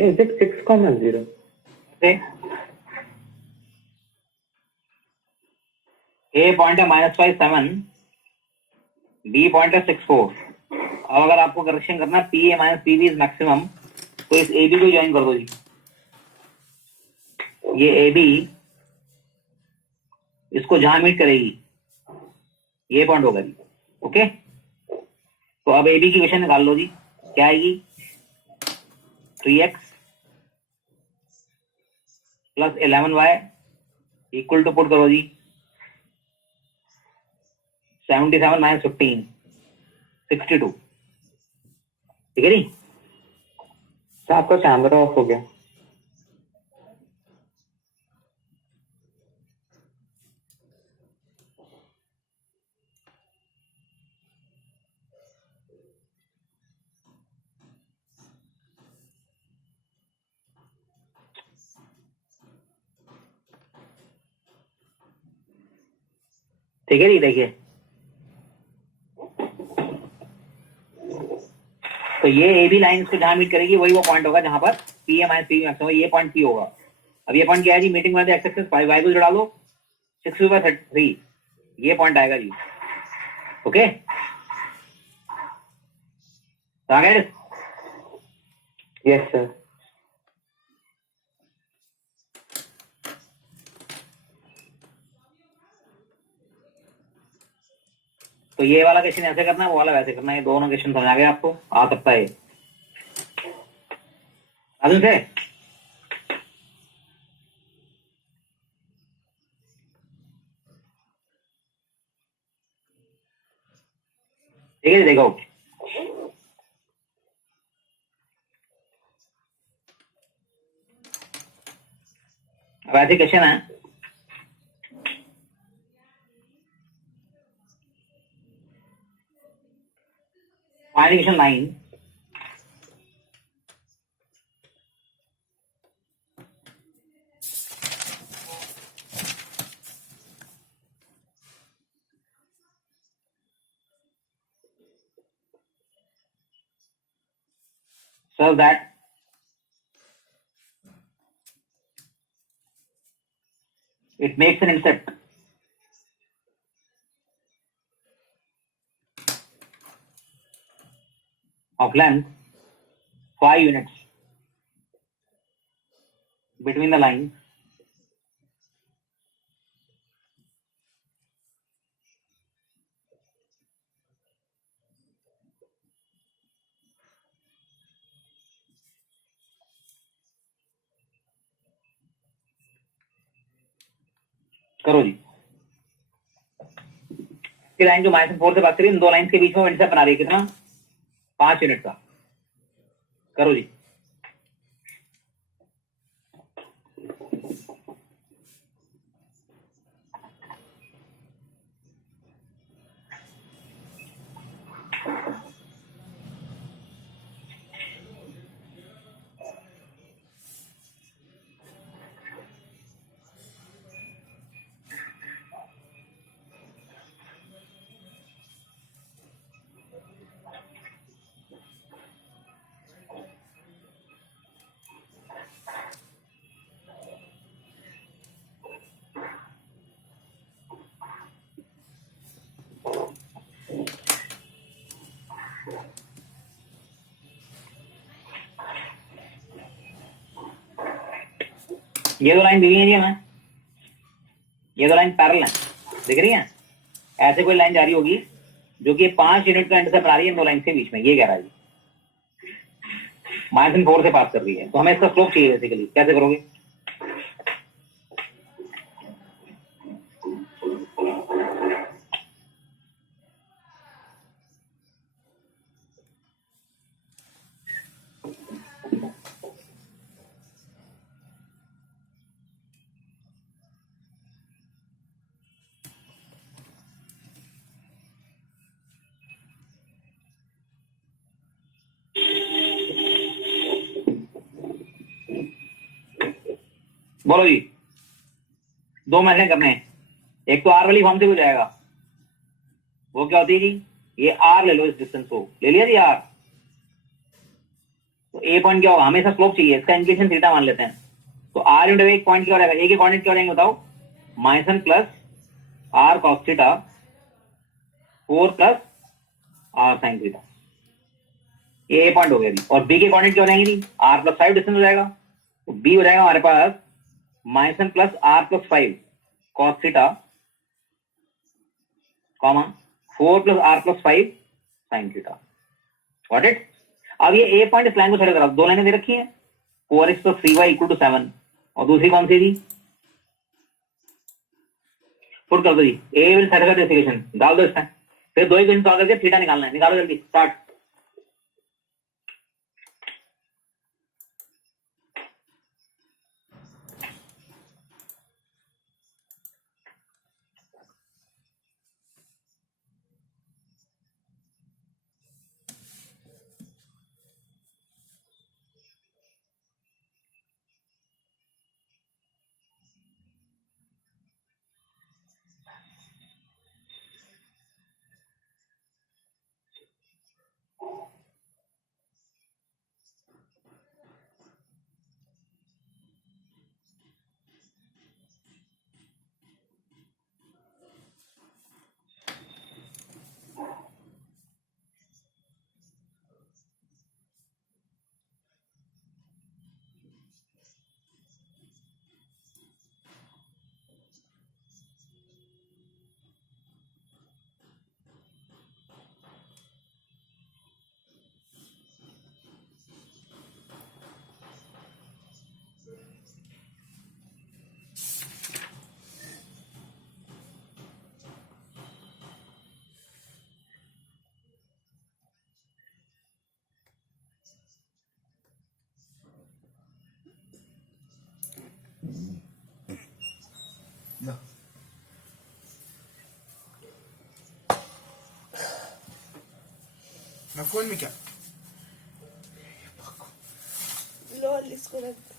Is it 6, 0? ए पॉइंट है -5 7, बी पॉइंट है 6 4। अब अगर आपको करेक्शन करना है PA minus PB is maximum, तो इस AB को ज्वाइन कर दो जी, ये AB इसको जहां मीट करेगी ये पॉइंट होगा जी। ओके, तो अब AB की इक्वेशन निकाल लो जी, क्या आएगी, 3x + 11y = पुट करो जी 77 - 15 62, ठीक है जी। तो आपका कैमरा ऑफ हो गया। ठीक है जी, देखिए तो ये AB लाइन इसको जहां मीट करेगी वही वो पॉइंट होगा जहां पर PA माइनस PB मैक्सिमम, ये पॉइंट P होगा। अब ये पॉइंट क्या है जी, मीटिंग वाले एक्स एक्सिस 5 y को जुड़ा लो 6/3, ये पॉइंट आएगा जी। Okay, Yes, sir. तो ये वाला क्वेश्चन ऐसे करना है, वो वाला वैसे करना है। ये दोनों क्वेश्चन समझ आ गए आपको? आ सकता है अभी से। ठीक है जी, देखो अब ऐसे क्वेश्चन है। Find equation 9 so that it makes an intercept of length 5 units between the lines करो जी। लाइन जो -4 से बात करी, इन दो लाइंस के बीच में इंटरसेप्ट बना रही है कितना? 5 यूनिट का। करो जी। ये दो लाइन दी हुई है जी हमें, ये दो लाइन पैरेलल है, दिख रही है? ऐसे कोई लाइन जारी होगी जो कि 5 यूनिट का इंटरसेप्ट बना रही है दो लाइन के बीच में, ये कह रहा है जी। -4 से पास कर रही है, तो हमें इसका स्लोप चाहिए बेसिकली। कैसे करोगे? बोलो जी। दो मैसेज करने हैं, एक तो आर वाली फॉर्म से हो जाएगा। वो क्या होती है जी? ये आर ले लो, इस डिस्टेंस को ले लिया जी आर। तो ए पॉइंट क्या होगा? हमेशा स्लोप चाहिए, इसका इंक्लिनेशन थीटा मान लेते हैं। तो आर इंटू एक पॉइंट क्या हो जाएगा? ए के कोऑर्डिनेट क्या हो जाएंगे बताओ? -1 plus r cos theta 4 plus r sine theta. ये ए पॉइंट हो गया जी। और बी के कोऑर्डिनेट क्या हो जाएंगे जी? आर प्लस 5 डिस्टेंस हो जाएगा, तो बी हो जाएगा हमारे पास -1 plus r plus 5 cos theta comma 4 plus r plus 5 sine theta. Got it? अब ये ए पॉइंट इस लाइन को छोड़ कर दो लाइनें दे रखी हैं, 4x plus 3y equal to 7, और दूसरी कौन सी थी? पुट कर दो जी। ए विल सेटिस्फाई दिस इक्वेशन, डाल दो इसमें। फिर दो इक्वेशन सॉल्व करके थीटा निकालना है, निकालो जल्दी, स्टार्ट। लो मैं फोन में क्या लॉल इसको रख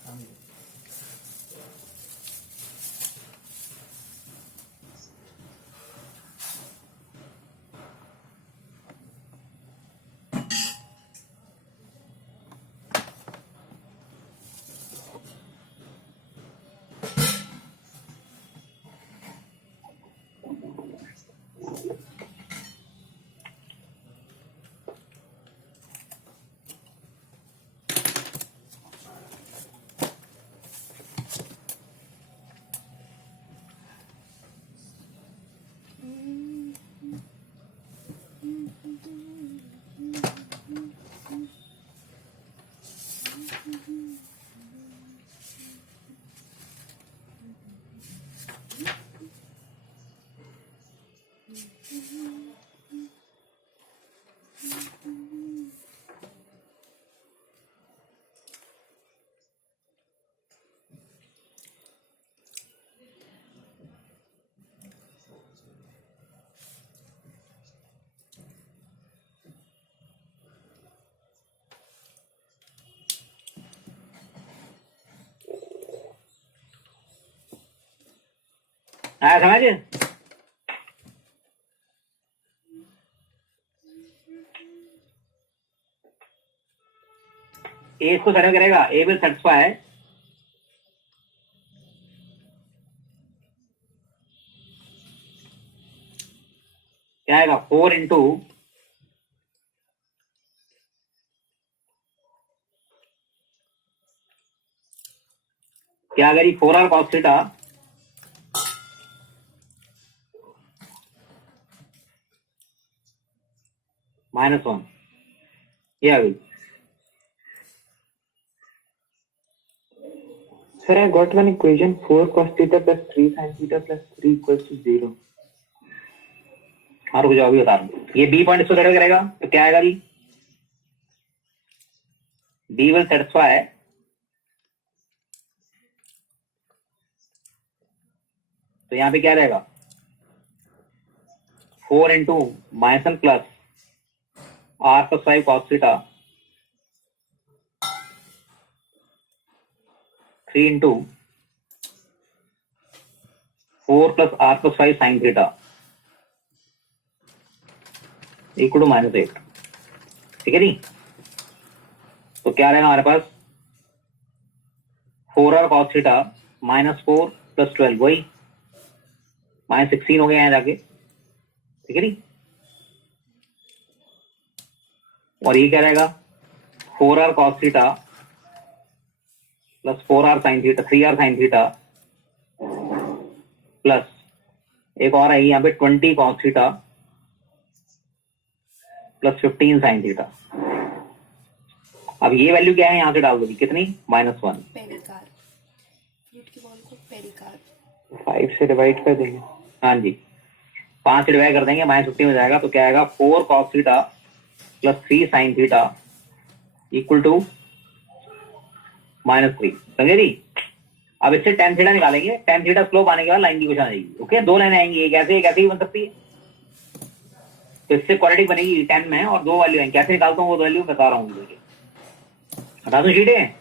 आया समझ? ए इसको सेटल करेगा, ए विल सेटिस्फाई क्या आएगा 4 इंटू क्या करी 4r cos थीटा -1 ये आ गई। Sir, I got one equation 4 cos theta plus 3 sin theta plus 3 equals to 0. हाँ रुक जाओ अभी बता रहा हूँ। ये बी पॉइंट इसको सेटल करेगा तो क्या आएगा जी बी विल सेटिस्फाई तो यहाँ पे क्या रहेगा 4 into -1 plus r plus 5 cos theta 3 into 4 plus r plus 5 sin theta equal to -8। ठीक है जी, तो क्या रहेगा हमारे पास 4r cos थीटा -4 प्लस 12 वही -16 हो गया यहाँ जाके। ठीक है जी, और ये क्या रहेगा 4r cos theta plus 4r sin theta 3r sin theta plus एक और है यहाँ पे 20 cos theta plus 15 sin theta. अब ये वैल्यू क्या है यहाँ से डाल दोगी कितनी -1। पेरिकार फ्लूट की बॉल को पेरिकार 5 से डिवाइड कर देंगे। हाँ जी 5 से डिवाइड कर देंगे -15 हो जाएगा तो क्या आएगा 4 cos theta plus 3 sin theta equal to -3। समझे जी? अब इससे tan थीटा निकालेंगे, tan थीटा स्लोप आने के बाद लाइन की क्वेश्चन आएगी। ओके, दो लाइनें आएंगी, एक ऐसे ही बन सकती है। तो इससे क्वाड्रेटिक बनेगी 10 में और दो वैल्यू आएंगी। कैसे निकालता हूँ वो वैल्यू बता रहा हूँ। हटा दूं शीटें?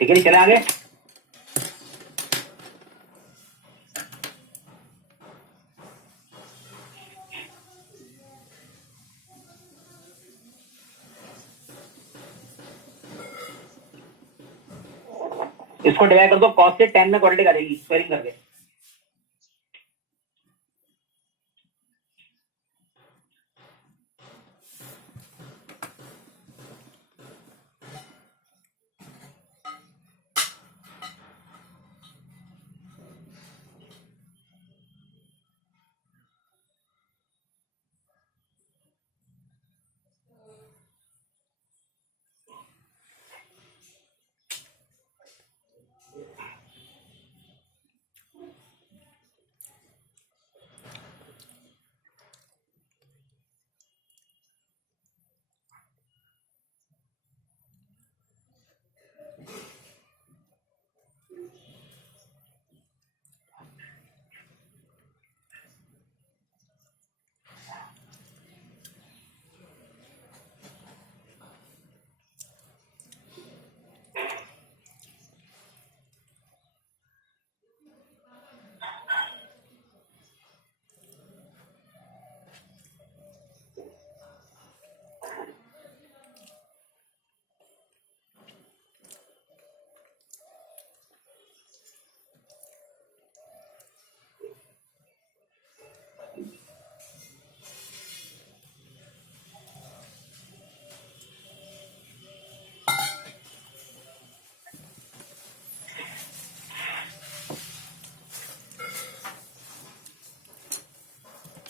ठीक है, चले आगे। इसको डिवाइड कर दो cos से 10 में क्वाड्रेटिक आ जाएगी स्क्वायरिंग करके।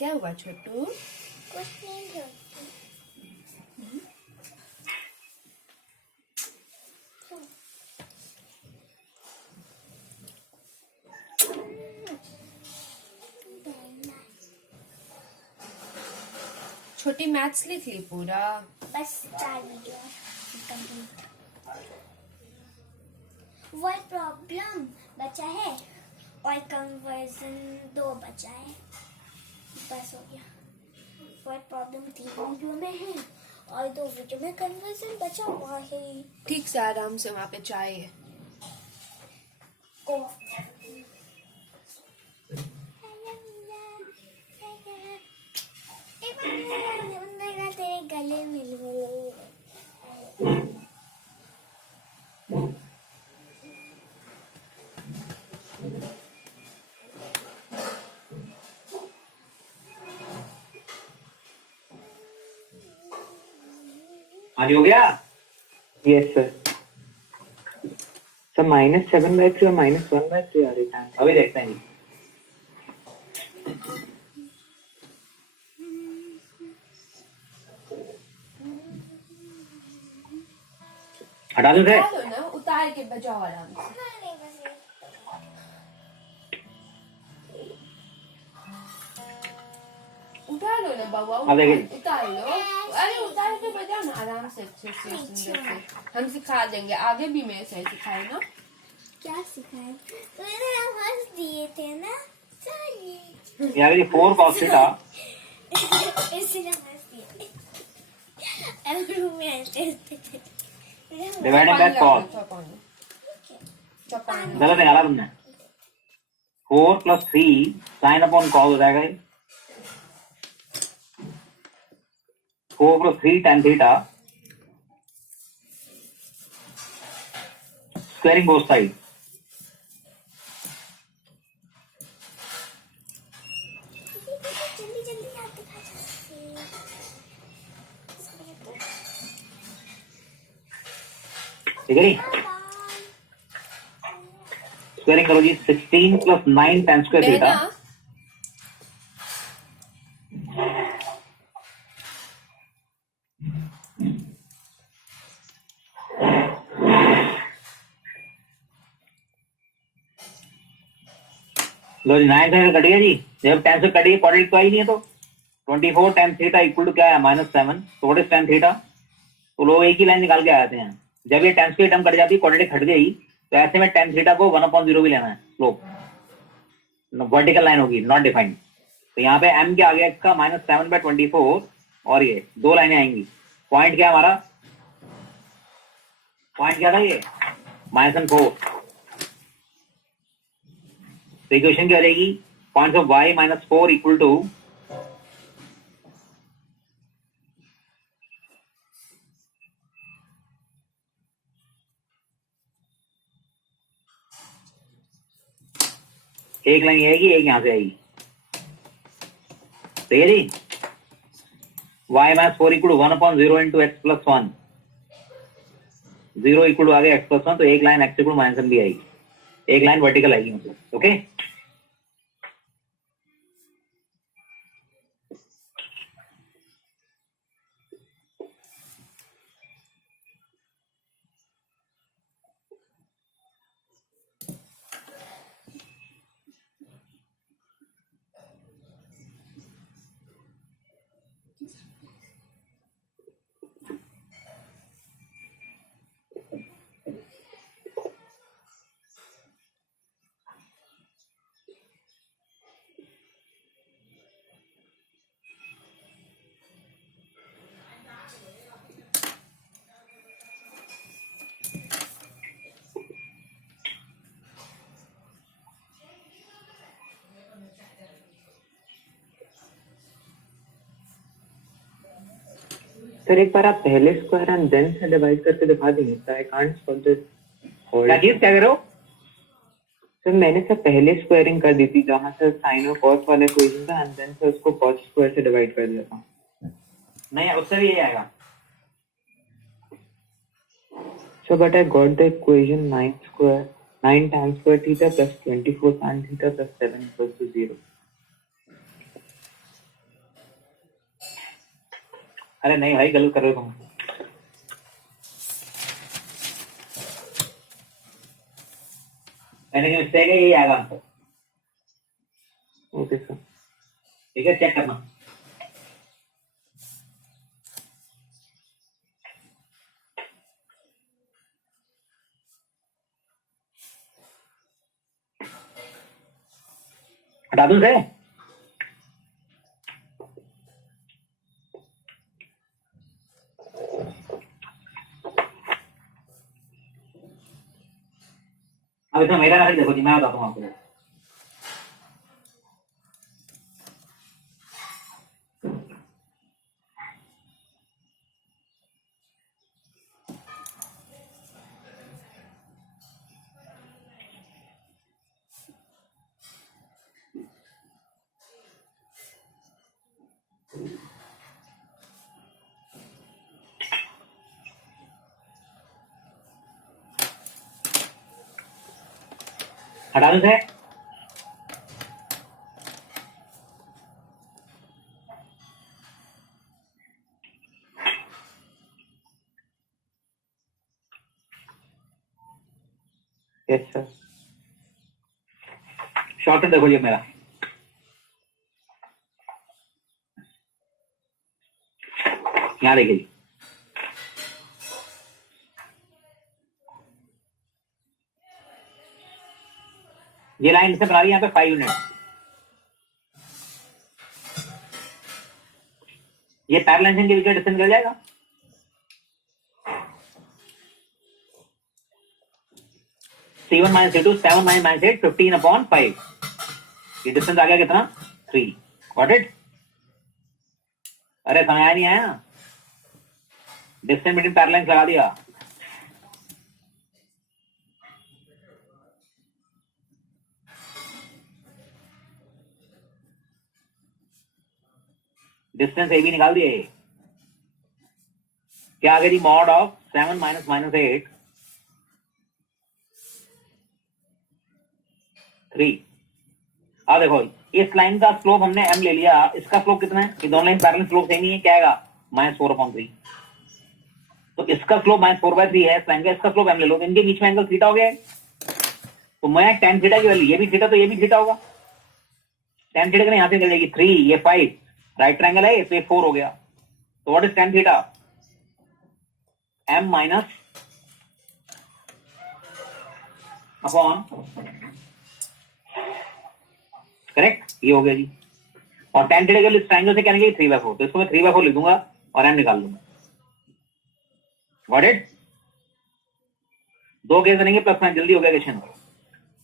क्या हुआ छोटू? कुछ नहीं होती। छोटी मैथ्स लिख ली पूरा? बस 4 वीडियो कंप्लीट। वर्ड प्रॉब्लम बचा है और कन्वर्जन 2 बचा है, बस हो गया। वर्ड प्रॉब्लम 3 वीडियो में है और 2 वीडियो में कन्वर्जन बचा हुआ है। ठीक से आराम से, वहाँ पे चाय है। ओ तेरे गले मिल गए। आज हो गया? Yes, sir. So -7/3 और -1/3 आ रही है। अभी देखते हैं। हटा दो थे। उतार लो ना, उतार के बजाओ आराम से। उतार लो ना बाबा, उतार लो। अरे उतार के बजाओ ना आराम से, अच्छे से, सुंदर से। हम सिखा देंगे, आगे भी मेरे से सिखाए ना। क्या सिखाए? मैंने हंस दिए थे ना, सॉरी। यार ये 4 cos थीटा इसलिए हंस दिए। अरे मैं हंसते थे। Divided by cos चपान। गलत निकाला तुमने। 4 + 3 sin अपॉन cos हो जाएगा ये। 4 + 3 tan theta squaring both side. जल्दी जल्दी याद दिखा सकते। ठीक है नी? स्क्वायरिंग करो जी। 16 + 9 tan स्क्वायर थीटा बेना, लो जी 9 से कट गया जी। जब 10 से कटिए क्वाड्रेटिक तो आई नहीं है, तो 24 tan थीटा इक्वल टू क्या है? -7। तो व्हाट इज tan थीटा? तो लोग एक ही लाइन निकाल के आते हैं। जब ये tan स्क्वायर टर्म कट जाती है, क्वाड्रेटिक हट गई, तो ऐसे में tan थीटा को 1/0 भी लेना है। स्लोप वर्टिकल लाइन होगी, नॉट डिफाइंड। तो यहाँ पे m क्या आ गया इसका? -7/24 और ये 2 लाइनें आएंगी। पॉइंट क्या हमारा? पॉइंट क्या था ये? -4। तो इक्वेशन क्या रहेगी? Points of y -4 equal to एक लाइन आएगी, एक यहां से आएगी। ठीक है जी। y -4 equal to 1/0 into x + 1। 0 equal to आ गया x + 1, तो एक लाइन x इक्वल -1 भी आएगी। एक लाइन वर्टिकल आएगी मतलब। ओके, सर एक बार आप पहले स्क्वायर एंड देन से डिवाइड करके दिखा देंगे sir. I can't solve this. क्या चीज क्या कर रहे हो? सर मैंने सर पहले स्क्वायरिंग कर दी थी, जहाँ से साइन और कॉस वाला इक्वेशन था, एंड देन से उसको कॉस स्क्वायर से डिवाइड कर दिया था। नहीं, उससे भी ये आएगा। So but I got the equation 9 tan square theta plus 24 tan theta plus 7 equals to 0. अरे नहीं भाई, गलत कर रहे हो तुम। मैंने मिस्टेक है, यही आएगा आंसर। Okay sir. ठीक है, चेक करना। हटा दूं से? अब इसमें मेरा ना देखो जी, मैं बताता हूँ आपको। हटा दूं से? Yes sir. शॉर्टकट देखो जी मेरा। यहाँ देखिए जी, ये लाइन से बना रही है यहाँ पे 5 यूनिट। ये पैरेलल के बीच का डिस्टेंस निकल जाएगा। C1 minus C2 7 minus 8 15/5। ये डिस्टेंस आ गया कितना? 3। Got it? अरे समझ आया नहीं आया? डिस्टेंस बिटवीन पैरेलल लगा दिया। डिस्टेंस ए भी निकाल दिए। क्या आ गया जी? Mod of 7 minus minus 8 3। अब देखो, इस लाइन का स्लोप हमने m ले लिया, इसका स्लोप कितना है? ये दोनों लाइन पैरेलल, स्लोप सेम ही है। क्या आएगा? -4/3। तो इसका स्लोप -4/3 है इस लाइन का, इसका स्लोप m ले लो, तो इनके बीच में एंगल थीटा हो गया है। तो मैं tan थीटा की वैल्यू, ये भी थीटा तो ये भी थीटा होगा। tan थीटा का यहां से निकल जाएगी 3, ये 5, राइट ट्रायंगल है तो ये 4 हो गया। तो what is tan theta? m minus upon, correct, ये हो गया जी। और tan थीटा के लिए इस ट्रायंगल से क्या निकलेगी? 3/4। तो इसको मैं 3/4 लिख दूंगा और m निकाल लूंगा। Got it? 2 केस बनेंगे प्लस माइनस, जल्दी हो गया question.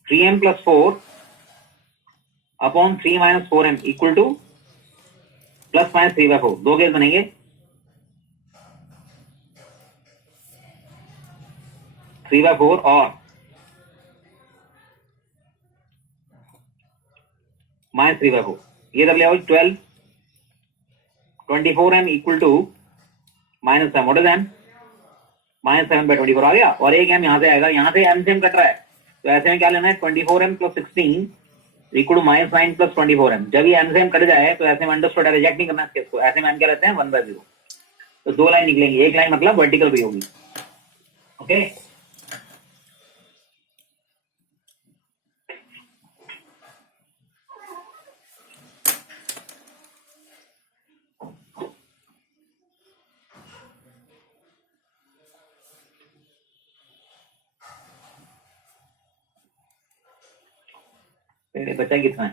3m + 4 upon 3 - 4m equal to ± 3/4। 2 case बनेंगे। (3/4) और -3/4। ये तब ले आओ 12 24m equal to -7। What is m? -7/24 आ गया। और एक m यहां से आएगा, यहां से m से m कट रहा है, तो ऐसे में क्या लेना है? 24m + 16 equal to -9 + 24m। जब ये m से m कट जाए तो ऐसे में अंडरस्टूड है, रिजेक्ट नहीं करना इसके इसको। ऐसे में m क्या रहते हैं? 1/0। तो 2 लाइन निकलेंगी, एक लाइन मतलब वर्टिकल भी होगी। ओके, बचा कितना है?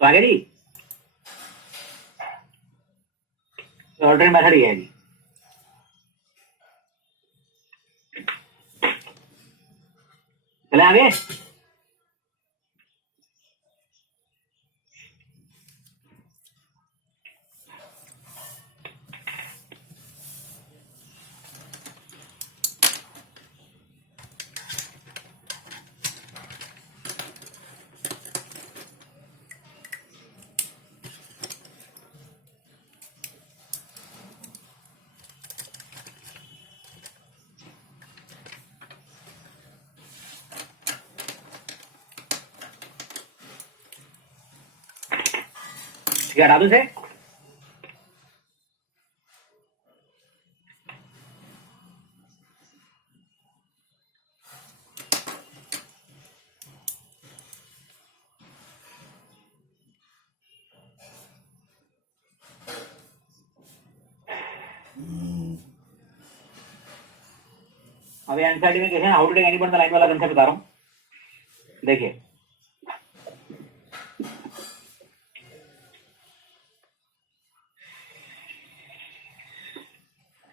तो आगे जी ऑल्टरनेट मेथड ही है जी। आगे। क्या हटा दूं से? अभी एनसीईआरटी में कैसे how to take any the line वाला कंसेप्ट बता रहा हूँ, देखिए।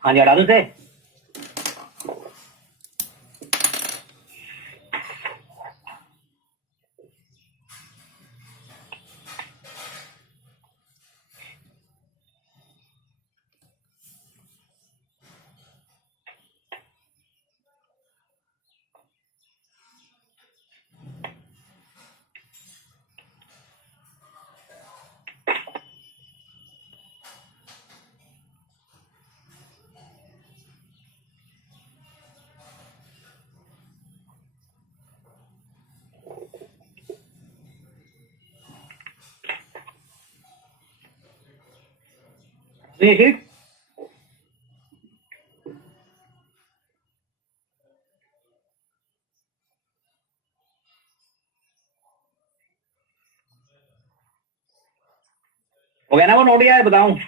हाँ जी, हटा दूं से? ये शीट हो गया ना वो नोट, या बताऊं?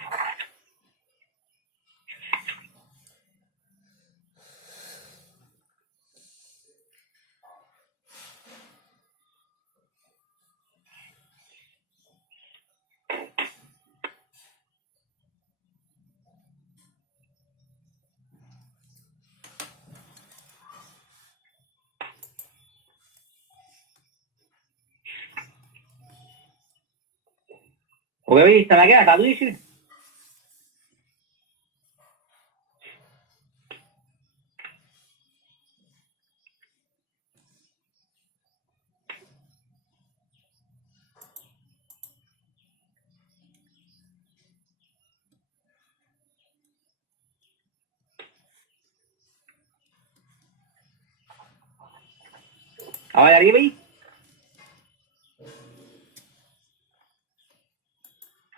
हो गया भाई, चला गया, हटा दूं ये शीट? आवाज आ रही है भाई?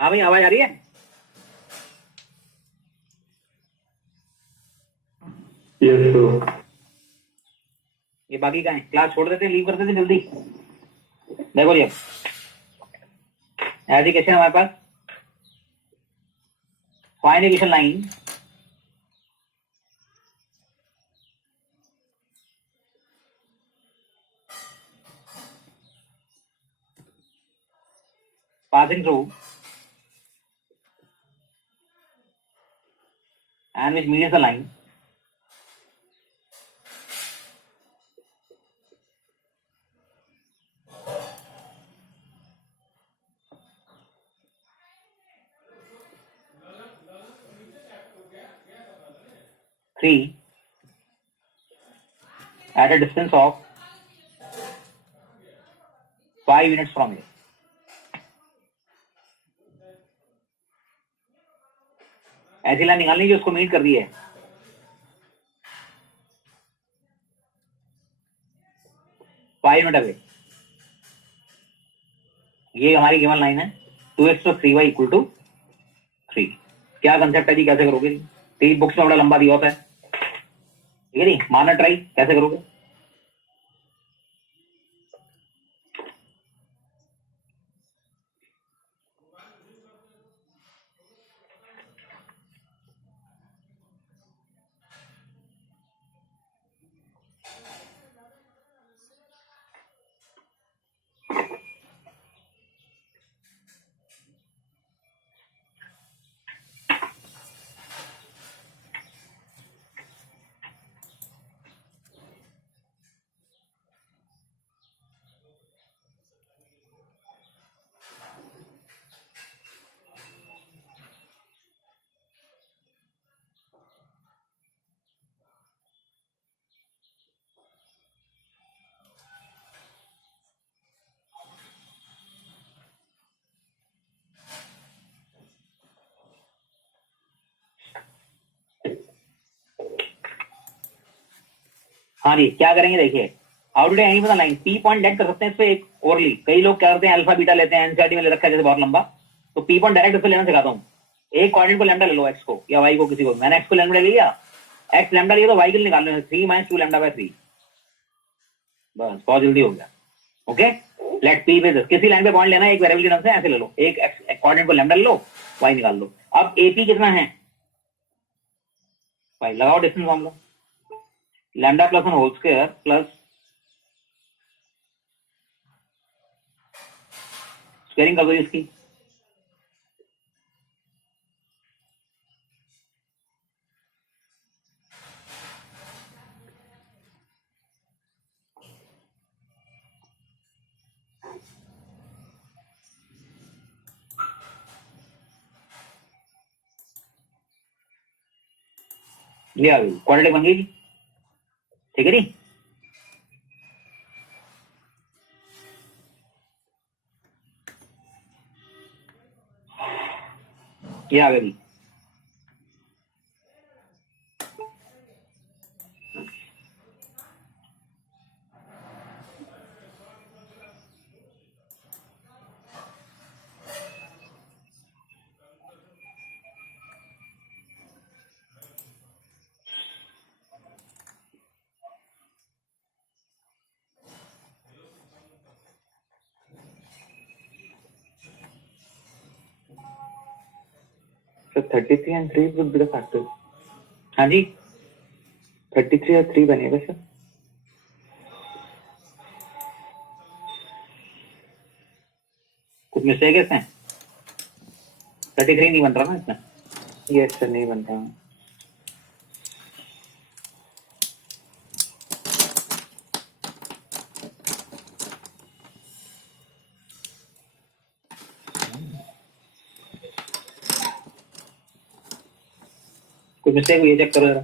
हाँ भाई, आवाज आ रही है? ये बाकी का है, क्लास छोड़ देते हैं, लीव कर देते हैं जल्दी। देखो ये एजुकेशन हमारे पास fine equation line passing through and which mediates the line three at a distance of 5 units from here. ऐसी लाइन निकालनी जो उसको मीट कर दी है। फाइव मिनट अवे ये हमारी गिवन लाइन है 2x + 3y = 3। क्या कंसेप्ट है जी, कैसे करोगे? तेरी बुक्स में बड़ा लंबा दिया होता है, ठीक है जी, मारना ट्राई, कैसे करोगे? हाँ जी, क्या करेंगे देखिए, हाउ टू एनी पता लाइन पी पॉइंट लेट कर सकते हैं इस पे एक ओरली। कई लोग क्या करते हैं अल्फा बीटा लेते हैं, एनसीईआरटी में ले रखा है जैसे बहुत लंबा, तो पी पॉइंट डायरेक्ट इससे लेना सिखाता हूँ। एक कोऑर्डिनेट को लैम्डा ले लो, एक्स को या वाई को, किसी को। मैंने एक्स को लैम्डा ले लिया, एक्स लैम्डा लिया तो वाई के लिए निकाल लो 3 - 2 लैम्डा बाय 3, बस बहुत जल्दी हो गया। ओके, लेट पी पे किसी लाइन पे पॉइंट लेना है एक वेरिएबल के नाम से, ऐसे ले लो, एक कोऑर्डिनेट को लैम्डा ले लो, वाई निकाल लो। अब एपी कितना है, वाई लगाओ distance formula, lambda plus 1 whole square plus squaring कर दो इसकी, ये आ गई क्वाड्रेटिक बन गई, ठीक है नी। ये आ गई, So 33 and 3 would be the factors. हाँ जी 33 और 3 बनेगा सर। कुछ मिस्टेक है इसमें, 33 नहीं बन रहा ना इसमें। यस सर, नहीं बनता है। कुछ मिस्टेक हुई है, चेक करो जरा।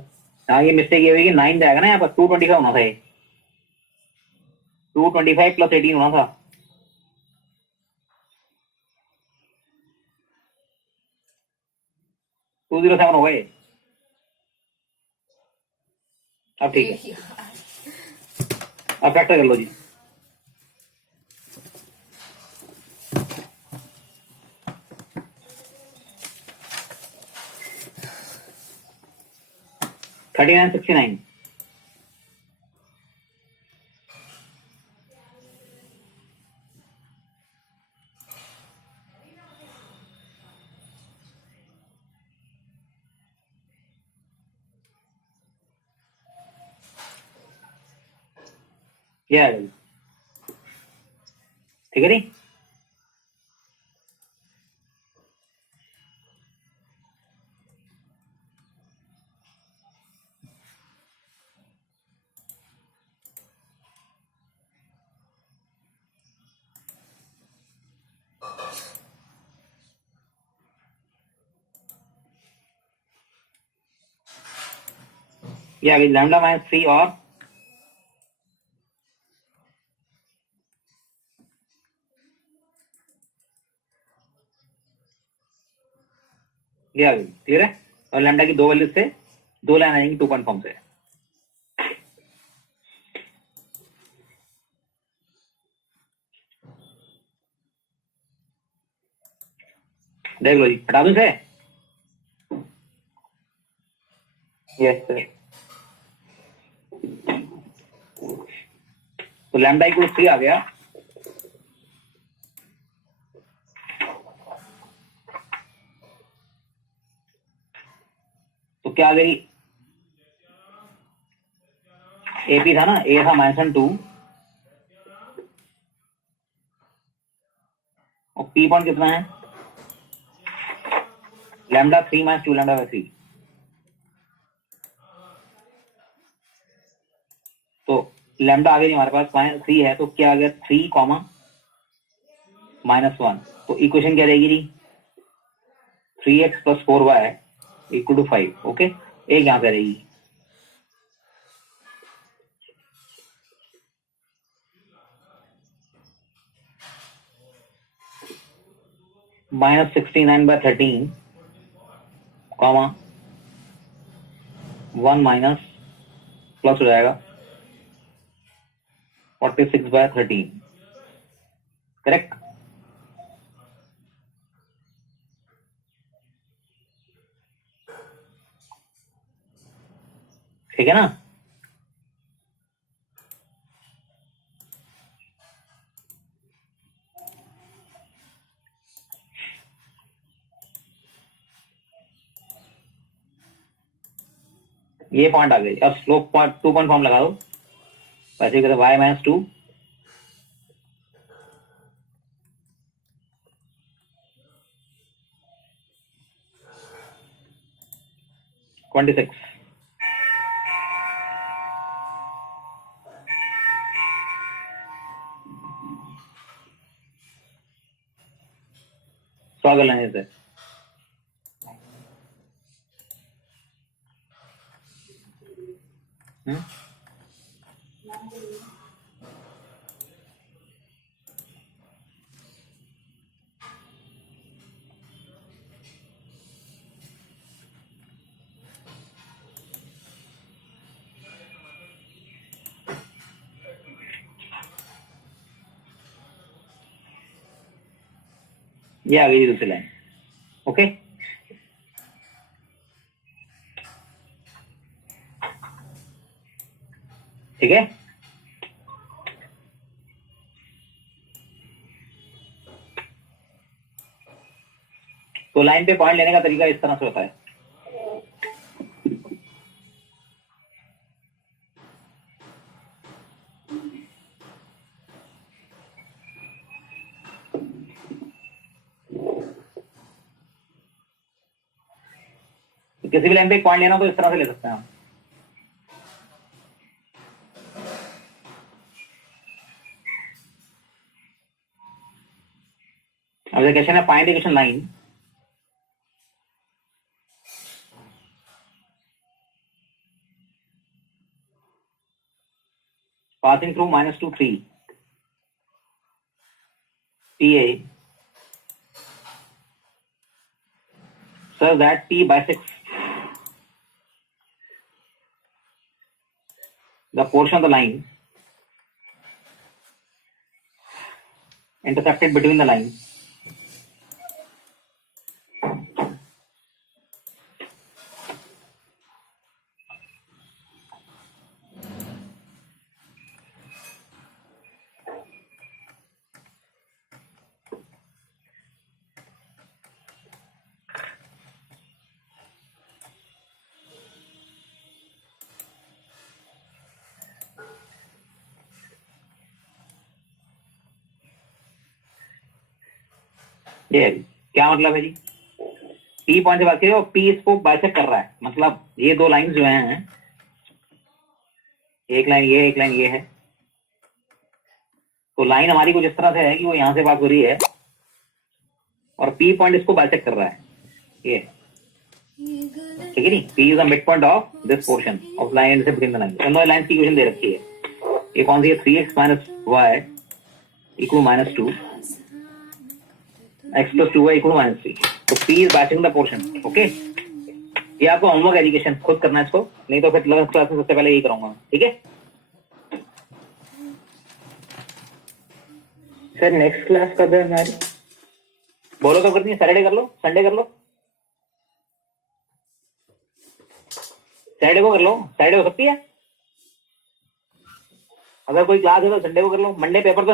हाँ ये मिस्टेक ये हुई कि 9 जाएगा ना यहाँ पर, 225 होना था, ये 225 + 18 होना था। टू 207 हो गए। अब ठीक है, अब फैक्टर कर लो जी। $39 $69 ये आ गई, ठीक है नी। ये आ गई लैम्डा -3 और ये आ गई, क्लियर है। और लैम्डा की 2 वैल्यू से 2 लाइन आएंगी 2 पॉइंट फॉर्म से। देख लो जी, हटा दूं इसे। Yes sir. तो लैम्डा इक्वल 3 आ गया, तो क्या आ गई, एपी था ना, ए था -2 और पी पॉइंट कितना है, लैम्डा 3 - 2 लैम्डा बाय 3। तो लैम्डा आ गई हमारे पास -3 है, तो क्या आ गया 3, -1। तो इक्वेशन क्या रहेगी जी, 3x + 4y = 5। ओके, एक यहां पे रहेगी, -69/13, 1 माइनस प्लस हो जाएगा 46/13, करेक्ट? ठीक है ना? ये पॉइंट आ गई। अब स्लोप पॉइंट 2 पॉइंट फॉर्म लगा दो, वैसे कहते y-2 26। स्वागत लेने से ये आ गई दूसरी लाइन। ओके, ठीक है। तो लाइन पे पॉइंट लेने का तरीका इस तरह से होता है। किसी भी लाइन पे एक पॉइंट लेना तो इस तरह से ले सकते हैं हम। अब ये क्वेश्चन है find equation line passing through -2, 3 PA so that P bisects the portion of the line intersected between the lines ये क्या मतलब है जी? P पॉइंट से बात करिए और P इसको बाइसेक्ट कर रहा है, मतलब ये दो लाइंस जो हैं, एक लाइन ये, एक लाइन ये है। तो लाइन हमारी कुछ इस तरह से है कि वो यहां से बात हो रही है और P पॉइंट इसको बाइसेक्ट कर रहा है, ये ठीक है नी? P is the mid point of this portion of line से बिटवीन द लाइन। दोनों लाइन की इक्वेशन दे रखी है। ये कौन सी है? 3x - y = -2, x + 2y = -3। तो P is bisecting the portion. Okay, ये आपको होमवर्क एजुकेशन खुद करना है इसको, नहीं तो फिर 11th क्लास में सबसे पहले यही कराऊंगा, ठीक है? सर नेक्स्ट क्लास कब है हमारी? बोलो कब करनी है? सैटरडे कर लो, संडे कर लो, सैटरडे को कर लो। सैटरडे हो सकती है, अगर कोई क्लास है तो संडे को कर लो। मंडे पेपर तो